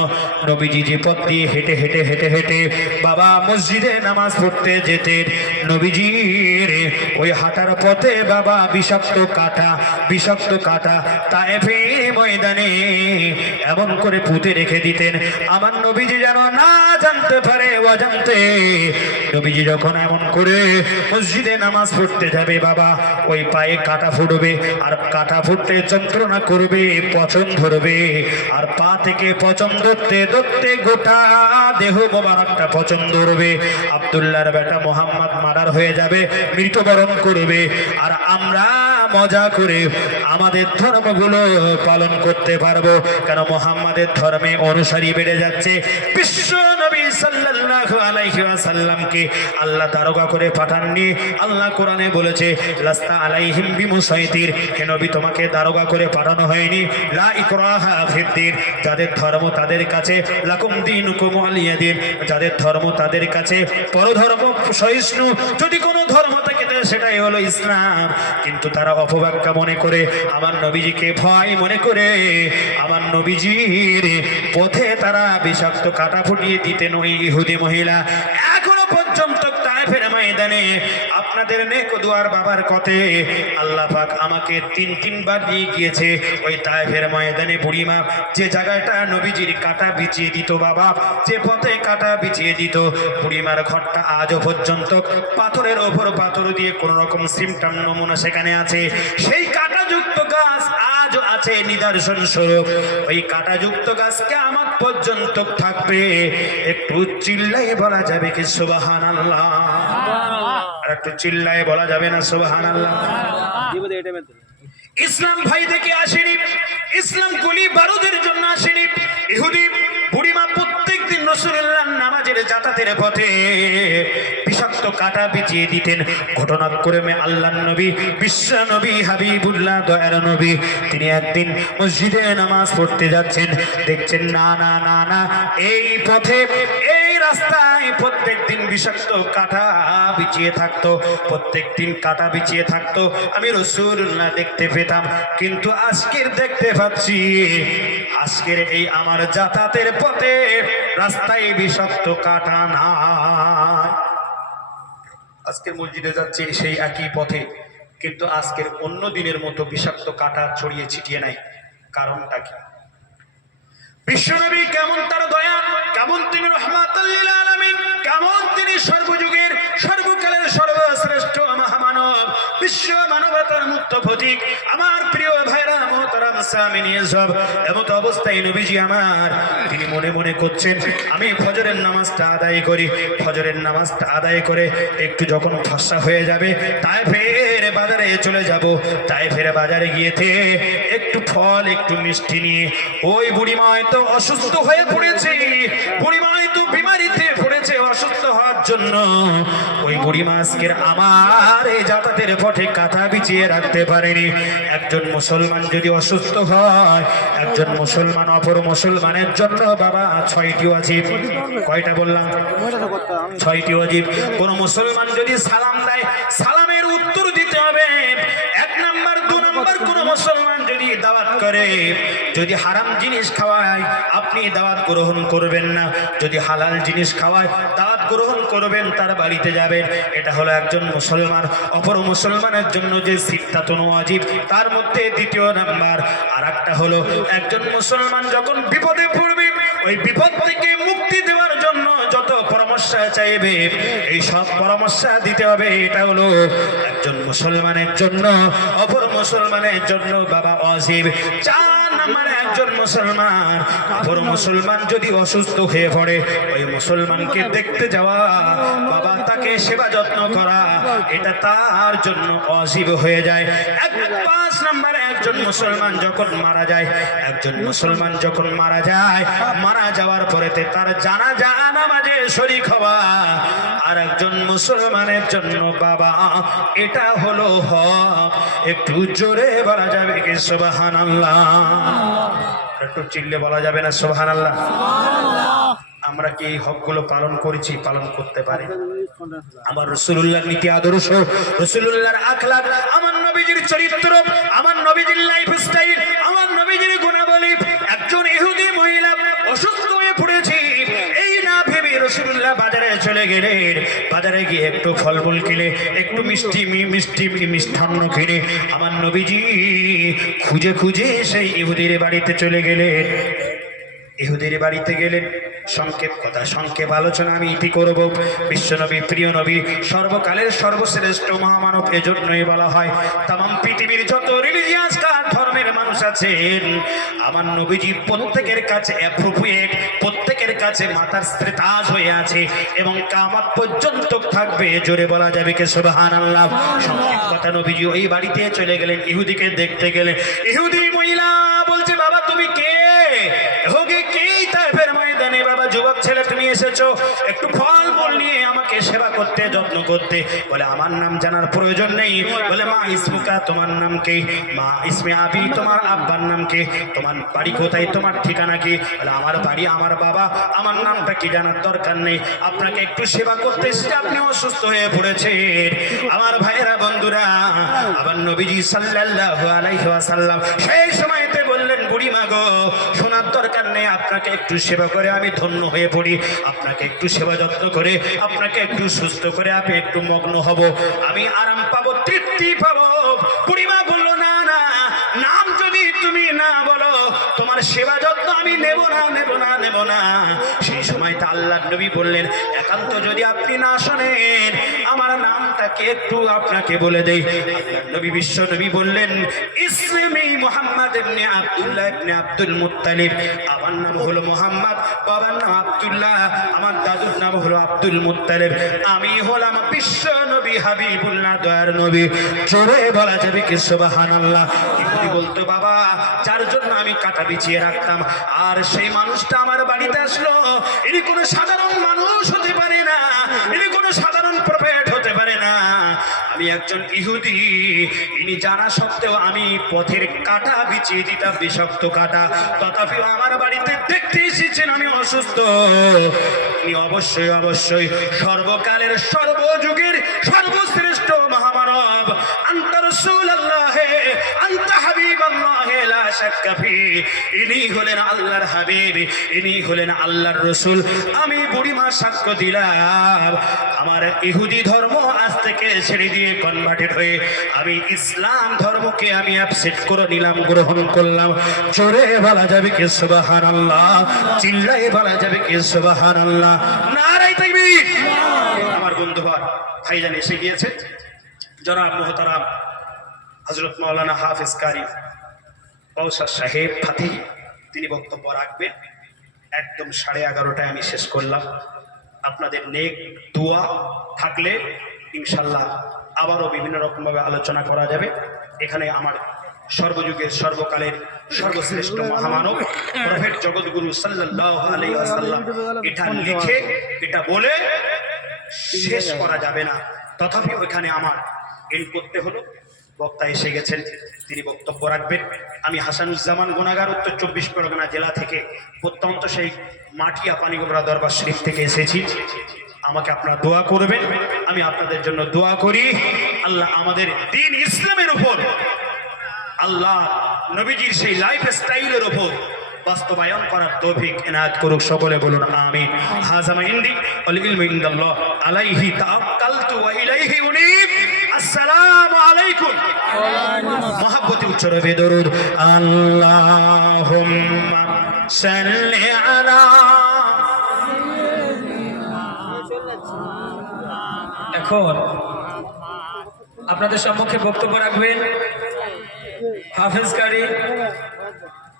নবীজি যে পথ দিয়ে হেঁটে হেঁটে হেঁটে হেঁটে বাবা মসজিদে নামাজ পড়তে যেতেন, নবীজির ওই হাঁটার পথে বাবা বিষাক্ত কাঁটা তায়েফের ময়দানে এমন করে পুঁতে রেখে দিতেন, আমার নবীজি যেন না জানতে পারে অজান্তে। নবীজি যখন এমন করে মসজিদে নামাজ পড়তে যাবে বাবা, ওই পায়ে কাঁটা ফুটবে, আর কাঁটা ফুটতে যন্ত্রণা করবে, পচন ধরবে, আর পা থেকে পচন ধরতে ধরতে গোটা দেহ মোবারকটা পচন ধরবে। আব্দুল্লাহর বেটা মোহাম্মদ মার্ডার হয়ে যাবে, মৃত্যুবরণ করবে। আর আমরা মজা করে আমাদের ধর্মগুলো পালন করতে পারবো, কেন মোহাম্মদের ধর্মে অনুসারী বেড়ে যাচ্ছে। বিশ্ব নবী সাল্লাল্লাহু আলাইহি ওয়াসাল্লামকে আল্লাহ দারোগা করে পাঠাননি। আল্লাহ কোরআনে বলেছে, লাস্তা আলাইহিম বিমুসাইতির, হে নবী তোমাকে দারোগা করে পাঠানো হয়নি। লা ইকরাহা ফিদ্দিন, যাদের ধর্ম তাদের কাছে, লাকুম দীনুকুম ওয়ালিয়া দিন, যাদের ধর্ম তাদের কাছে পরধর্ম সহিষ্ণু। যদি কোনো ধর্ম থাকে সেটাই হলো ইসলাম। কিন্তু তারা অপব্যাখ্যা মনে করে, আমার নবীজিকে ভয় মনে করে, আমার নবীজির পথে তারা বিষাক্ত কাঁটা ফুটিয়ে দিতেন ওই ইহুদি মহিলা। এখনো পর্যন্ত তায়েফের ময়দানে আপনাদের নেক দুয়ার বাবার কথে আল্লাহ পাক আমাকে তিনবার নিয়ে গিয়েছে ওই তায়েফের ময়দানে। বুড়িমা যে জায়গাটা নবীজির কাঁটা বিছিয়ে দিত বাবা, যে পথে কাঁটা বিছিয়ে দিত, বুড়িমার ঘরটা আজও পর্যন্ত পাথরের ওপর পাথর দিয়ে কোন রকম সিমটাম নমুনা সেখানে আছে। সেই কাঁটাযুক্ত গাছ আজও আছে নিদর্শন স্বরূপ। ওই কাঁটাযুক্ত গাছ কিয়ামত পর্যন্ত থাকবে। একটু চিল্লাই বলা যাবে কি সুবহানাল্লাহ? আর একটু চিল্লাই বলা যাবে না সুবহানাল্লাহ? ইসলাম ভাই থেকে আসেনি, ইসলাম গুলি বারুদের জন্য আসেনি। ইহুদি বুড়িমা প্রত্যেক দিন রাসূলুল্লাহ নামাজের যাতায়াতের পথে বিষাক্ত কাঁটা বিছিয়ে দিতেন। ঘটনাক্রমে আল্লাহর নবী, বিশ্ব নবী হাবিবুল্লাহ দয়ার নবী, তিনি একদিন মসজিদে নামাজ পড়তে যাচ্ছেন, দেখছেন না না না না এই পথে এই রাস্তায় প্রত্যেক দিন বিষাক্ত কাঁটা বিছিয়ে থাকতো, প্রত্যেক দিন কাঁটা বিছিয়ে থাকতো। আমি রাসূলুল্লাহ দেখতে পেতাম, কিন্তু আজকের দেখতে পাচ্ছি আজকের এই আমার যাতায়াতের পথে রাস্তায় বিষাক্ত কাঁটা না। আজকের মসজিদে যাচ্ছে সেই একই পথে, কিন্তু আজকের অন্য দিনের মতো বিষাক্ত কাঁটা ছড়িয়ে ছিটিয়ে নাই। কারণটা কি? বিশ্বনবী কেমন তার দয়া, কেমন তিনি রাহমাতুল লিল আলামিন, কেমন তিনি সর্বযুগের সর্বকালের সর্বশ্রেষ্ঠ মহামানব, বিশ্ব মানবতার মুক্ত প্রতীক। আমার প্রিয় ভাইরা মোহতারাম সামিন সব এমত অবস্থায় নবীজি আমার তিনি মনে মনে করছেন, আমি ফজরের নামাজটা আদায় করি। ফজরের নামাজটা আদায় করে একটু যখন ফসা হয়ে যাবে, তায়েফের বাজারে চলে যাব। তায়েফের বাজারে গিয়েতে একটু ফল একটু মিষ্টি নিয়ে, ওই বুড়িমা হয়তো অসুস্থ হয়ে পড়েছে, বুড়িমা হয়তো বিমারিতে পড়েছে, অসুস্থ হওয়ার জন্য ওই বুড়িমা আজকের আমার এই যাতায়াতের পথে কাঁথা বিছিয়ে রাখতে পারেনি। একজন মুসলমান যদি অসুস্থ হয়, একজন মুসলমান অপর মুসলমানের জন্য বাবা 6টি ওয়াজিব। কয়টা বললাম? 6টি ওয়াজিব। কোন মুসলমান যদি সালাম দেয়, সালামের উত্তর দিতে হবে। 1 নাম্বার, 2 নাম্বার, কোন মুসলমান যদি দাওয়াত করে, যদি হারাম জিনিস খাওয়ায় আপনি দাওয়াত গ্রহণ করবেন না, যদি হালাল জিনিস খাওয়ায় দাওয়াত গ্রহণ করবেন, তার বাড়িতে যাবেন। এটা হলো একজন মুসলমান অপর মুসলমানের জন্য যে সিত্তাতুন ওয়াজিব, তার মধ্যে 2য় নাম্বার। আর একটা হলো একজন মুসলমান যখন বিপদে পড়বে, ওই বিপদ থেকে মুক্তি দেওয়ার জন্য যত পরামর্শ চাইবে এই সব পরামর্শ দিতে হবে। এটা হলো একজন মুসলমানের জন্য অপর মুসলমানের জন্য বাবা ওয়াজিব। 4 নম্বরে একজন মুসলমান অপর মুসলমান যদি অসুস্থ হয়ে পড়ে, ওই মুসলমানকে দেখতে যাওয়া বাবা, তাকে সেবা যত্ন করা, এটা তার জন্য ওয়াজিব হয়ে যায়। 5 নম্বরে একজন মুসলমান যখন মারা যায়, একজন মুসলমান যখন মারা যায়, মারা যাওয়ার পরেতে তার জানাজা নামাজে শরীক হওয়া আর একজন মুসলমানের জন্য বাবা, এটা হলো হক। একটু জোরে বলা যাবে কি সুবহানাল্লাহ? একটু চিল্লে বলা যাবে না সুবহানাল্লাহ? আমরা কি এই হকগুলো পালন করেছি, পালন করতে পারি? আমার রাসূলুল্লাহর নীতি আদর্শ, রাসূলুল্লাহর আখলাক, আমার নবীজির চরিত্র, আমার নবীজির লাইফস্টাইল, আমার নবীজির গুণাবলী। একজন ইহুদি মহিলা অসুস্থ হয়ে পড়েছে, এই না ভেবে রাসূলুল্লাহ বাজারে চলে গেলেন। বাজারে গিয়ে একটু ফলমূল কিনে, একটু মিষ্টান্ন কিনে আমার নবীজি খুঁজে খুঁজে সেই ইহুদির বাড়িতে চলে গেলেন। ইহুদির বাড়িতে গেলেন। সংক্ষেপ কথা, সংক্ষেপ আলোচনা আমি ইতি করব। বিশ্বনবী, প্রিয় নবী, সর্বকালের সর্বশ্রেষ্ঠ মহামানব, এজন্যই বলা হয় তামাম পৃথিবীর যত রিলিজিয়াস ধর্মের মানুষ আছেন, আমার নবীজি প্রত্যেকের কাছে অ্যাপ্রোপ্রিয়েট, প্রত্যেকের কাছে মাথার তাজ হয়ে আছে এবং কিয়ামত পর্যন্ত থাকবে। জোরে বলা যাবে কি সুবহানাল্লাহ। সংক্ষেপ কথা, নবীজি ওই বাড়িতে চলে গেলেন, ইহুদিকে দেখতে গেলেন। ইহুদি মহিলা বলছে, বাবা তুমি কে? হোগে কে তাইফের ময়দানে? বাবা যুবক ছেলে তুমি এসেছো একটু ফল মূল নিয়ে আমাকে সেবা করতে, যত্ন করতে। বলে আমার নাম জানার প্রয়োজন নেই। বলে মা ইসমুকা, তোমার নাম কি? মা ইসমে আবি, তোমার আব্বার নাম কি? তোমার বাড়ি কোথায়, তোমার ঠিকানা কি? বলে আমার বাড়ি, আমার বাবা, আমার নামটা কি জানার দরকার নেই, আপনাকে একটু সেবা করতে এসেছি, আপনি অসুস্থ হয়ে পড়েছেন। আমার ভাইয়েরা, বন্ধুরা, আবার নবীজি সাল্লাল্লাহু আলাইহি ওয়াসাল্লাম সেই সময়তে বললেন, বুড়ি মা গো, শোনার দরকার নেই, আপনাকে একটু সেবা করে আমি ধন্য হয়ে পড়ি, আপনাকে একটু সেবা যত্ন করে, আপনাকে একটু সুস্থ করে আমি একটু মগ্ন হব, আমি আরাম পাবো, তৃপ্তি পাবো। বুড়িমা বললো, না না, নাম যদি তুমি না বলো তোমার সেবা যত্ন আমি নেব না, নেব না, নেব না। সেই সময় তা আল্লাহর নবী বললেন, একান্ত যদি আপনি না শোনেন আমার নামটাকে একটু আপনাকে বলে দেই। আল্লাহর নবী, বিশ্ব নবী বললেন, ইসমি মুহাম্মদ ইবনে আব্দুল্লাহ ইবনে আব্দুল মুত্তালিব। আমার নাম হলো মুহাম্মদ, বাবার নাম আব্দুল্লাহ, আমার দাদুর নাম হলো আব্দুল মুত্তালিব। আমি হলাম বিশ্ব নবী হাবিবুল্লাহ, দয়ার নবী। জোরে বলা যাবে কি সুবহানাল্লাহ। ইহুদি বলতো, বাবা যার জন্য আমি কাটা বিছিয়ে রাখতাম, আর সেই মানুষটা আমার বাড়িতে আসলো, ইনি কোনো সাধারণ মানুষ হতে পারে না, ইনি কোনো সাধারণ প্রফেট হতে পারে না। আমি একজন ইহুদি, ইনি জানা সত্ত্বেও আমি পথের কাটা বিছিয়ে দিতাম, বিষাক্ত কাটা, তথাপি আমার বাড়িতে দেখতে এসেছেন আমি অসুস্থ। ইনি অবশ্যই অবশ্যই সর্বকালের সর্বযুগের সর্বশ্রেষ্ঠ মহামানব। আনতা রাসূলুল্লাহ, আনতা হাবিবাল্লাহ, লা শাক্কা ফি। ইনি হলেন আল্লাহর হাবিব, ইনি হলেন আল্লাহর রাসূল। আমি বুড়িমা সাক্ষ্য দিলাম, আমার ইহুদি ধর্ম আজ থেকে ছেড়ে দিয়ে কনভার্টেড হয়ে আমি ইসলাম ধর্মকে আমি অ্যাকসেপ্ট করে নিলাম, গ্রহণ করলাম। জোরে বলা যাবে কি সুবহানাল্লাহ, চিল্লায়ে বলা যাবে কি সুবহানাল্লাহ, নারায়ে তাকবীর। আমার বন্ধু ভাইজান এসে গিয়েছে, জনাব মুহতারাম হযরত মাওলানা হাফেজ কারি কৌসার সাহেব ফাতিহ, তিনি বক্তব্য রাখবেন। একদম 11:30টায় আমি শেষ করলাম। আপনাদের নেক দোয়া থাকলে ইনশাল্লাহ আবারও বিভিন্ন রকমভাবে আলোচনা করা যাবে। এখানে আমার সর্বযুগের সর্বকালের সর্বশ্রেষ্ঠ মহামানব প্রফেট জগৎগুরু সাল্লাল্লাহু আলাইহি ওয়াসাল্লাম এটা লিখে, এটা বলে শেষ করা যাবে না, তথাপি ওইখানে আমার এন্ড করতে হলো। বক্তা এসে গেছেন, তিনি বক্তব্য রাখবেন। আমি হাসানুজ্জামান গুনাগার, উত্তর 24 পরগনা জেলা থেকে, প্রত্যন্ত সেই মাটিয়া পানিগোবরা দরবার শরীফ থেকে এসেছি। আমাকে আপনারা দোয়া করবেন, আমি আপনাদের জন্য দোয়া করি। আল্লাহ আমাদের দ্বীন ইসলামের উপর, আল্লাহ নবীজির সেই লাইফ স্টাইলের উপর বাস্তবায়ন করার তৌফিক এনায়েত করুক। সকলে বলুন আমিন। হাযা মা ইনদি ওয়াল ইলমু ইনদাল্লাহ, আলাইহি তাওয়াক্কালতু ওয়া ইলাইহি উনীব। আসসালামু আলাইকুম। মহব্বতে উচ্চারণে দরুদ। আল্লাহুম্মা সাল্লি আলা। এখন আপনাদের সম্মুখে বক্তব্য রাখবেন হাফেজ কারি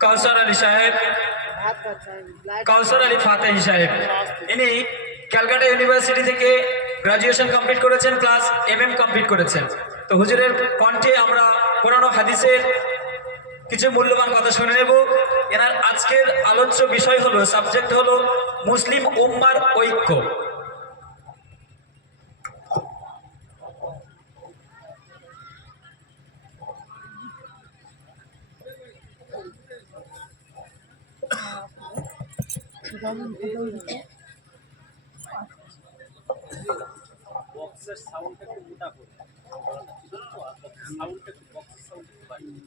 কাউসার আলী সাহেব, কাউসার আলী ফাতেহি সাহেব। ইনি ক্যালকাটা ইউনিভার্সিটি থেকে গ্রাজুয়েশন কমপ্লিট করেছেন, প্লাস MM কমপ্লিট করেছেন। তো হুজুরের কণ্ঠে আমরা কোরআন ও হাদিসের কিছু মূল্যবান কথা শুনে নেব। এনার আজকের আলোচ্য বিষয় হলো, সাবজেক্ট হলো মুসলিম উম্মার ঐক্য। বক্সের সাউন্ডটা একটু মোটা করে সাউন্ডটা একটু বক্সের সাউন্ড একটু বাড়িয়ে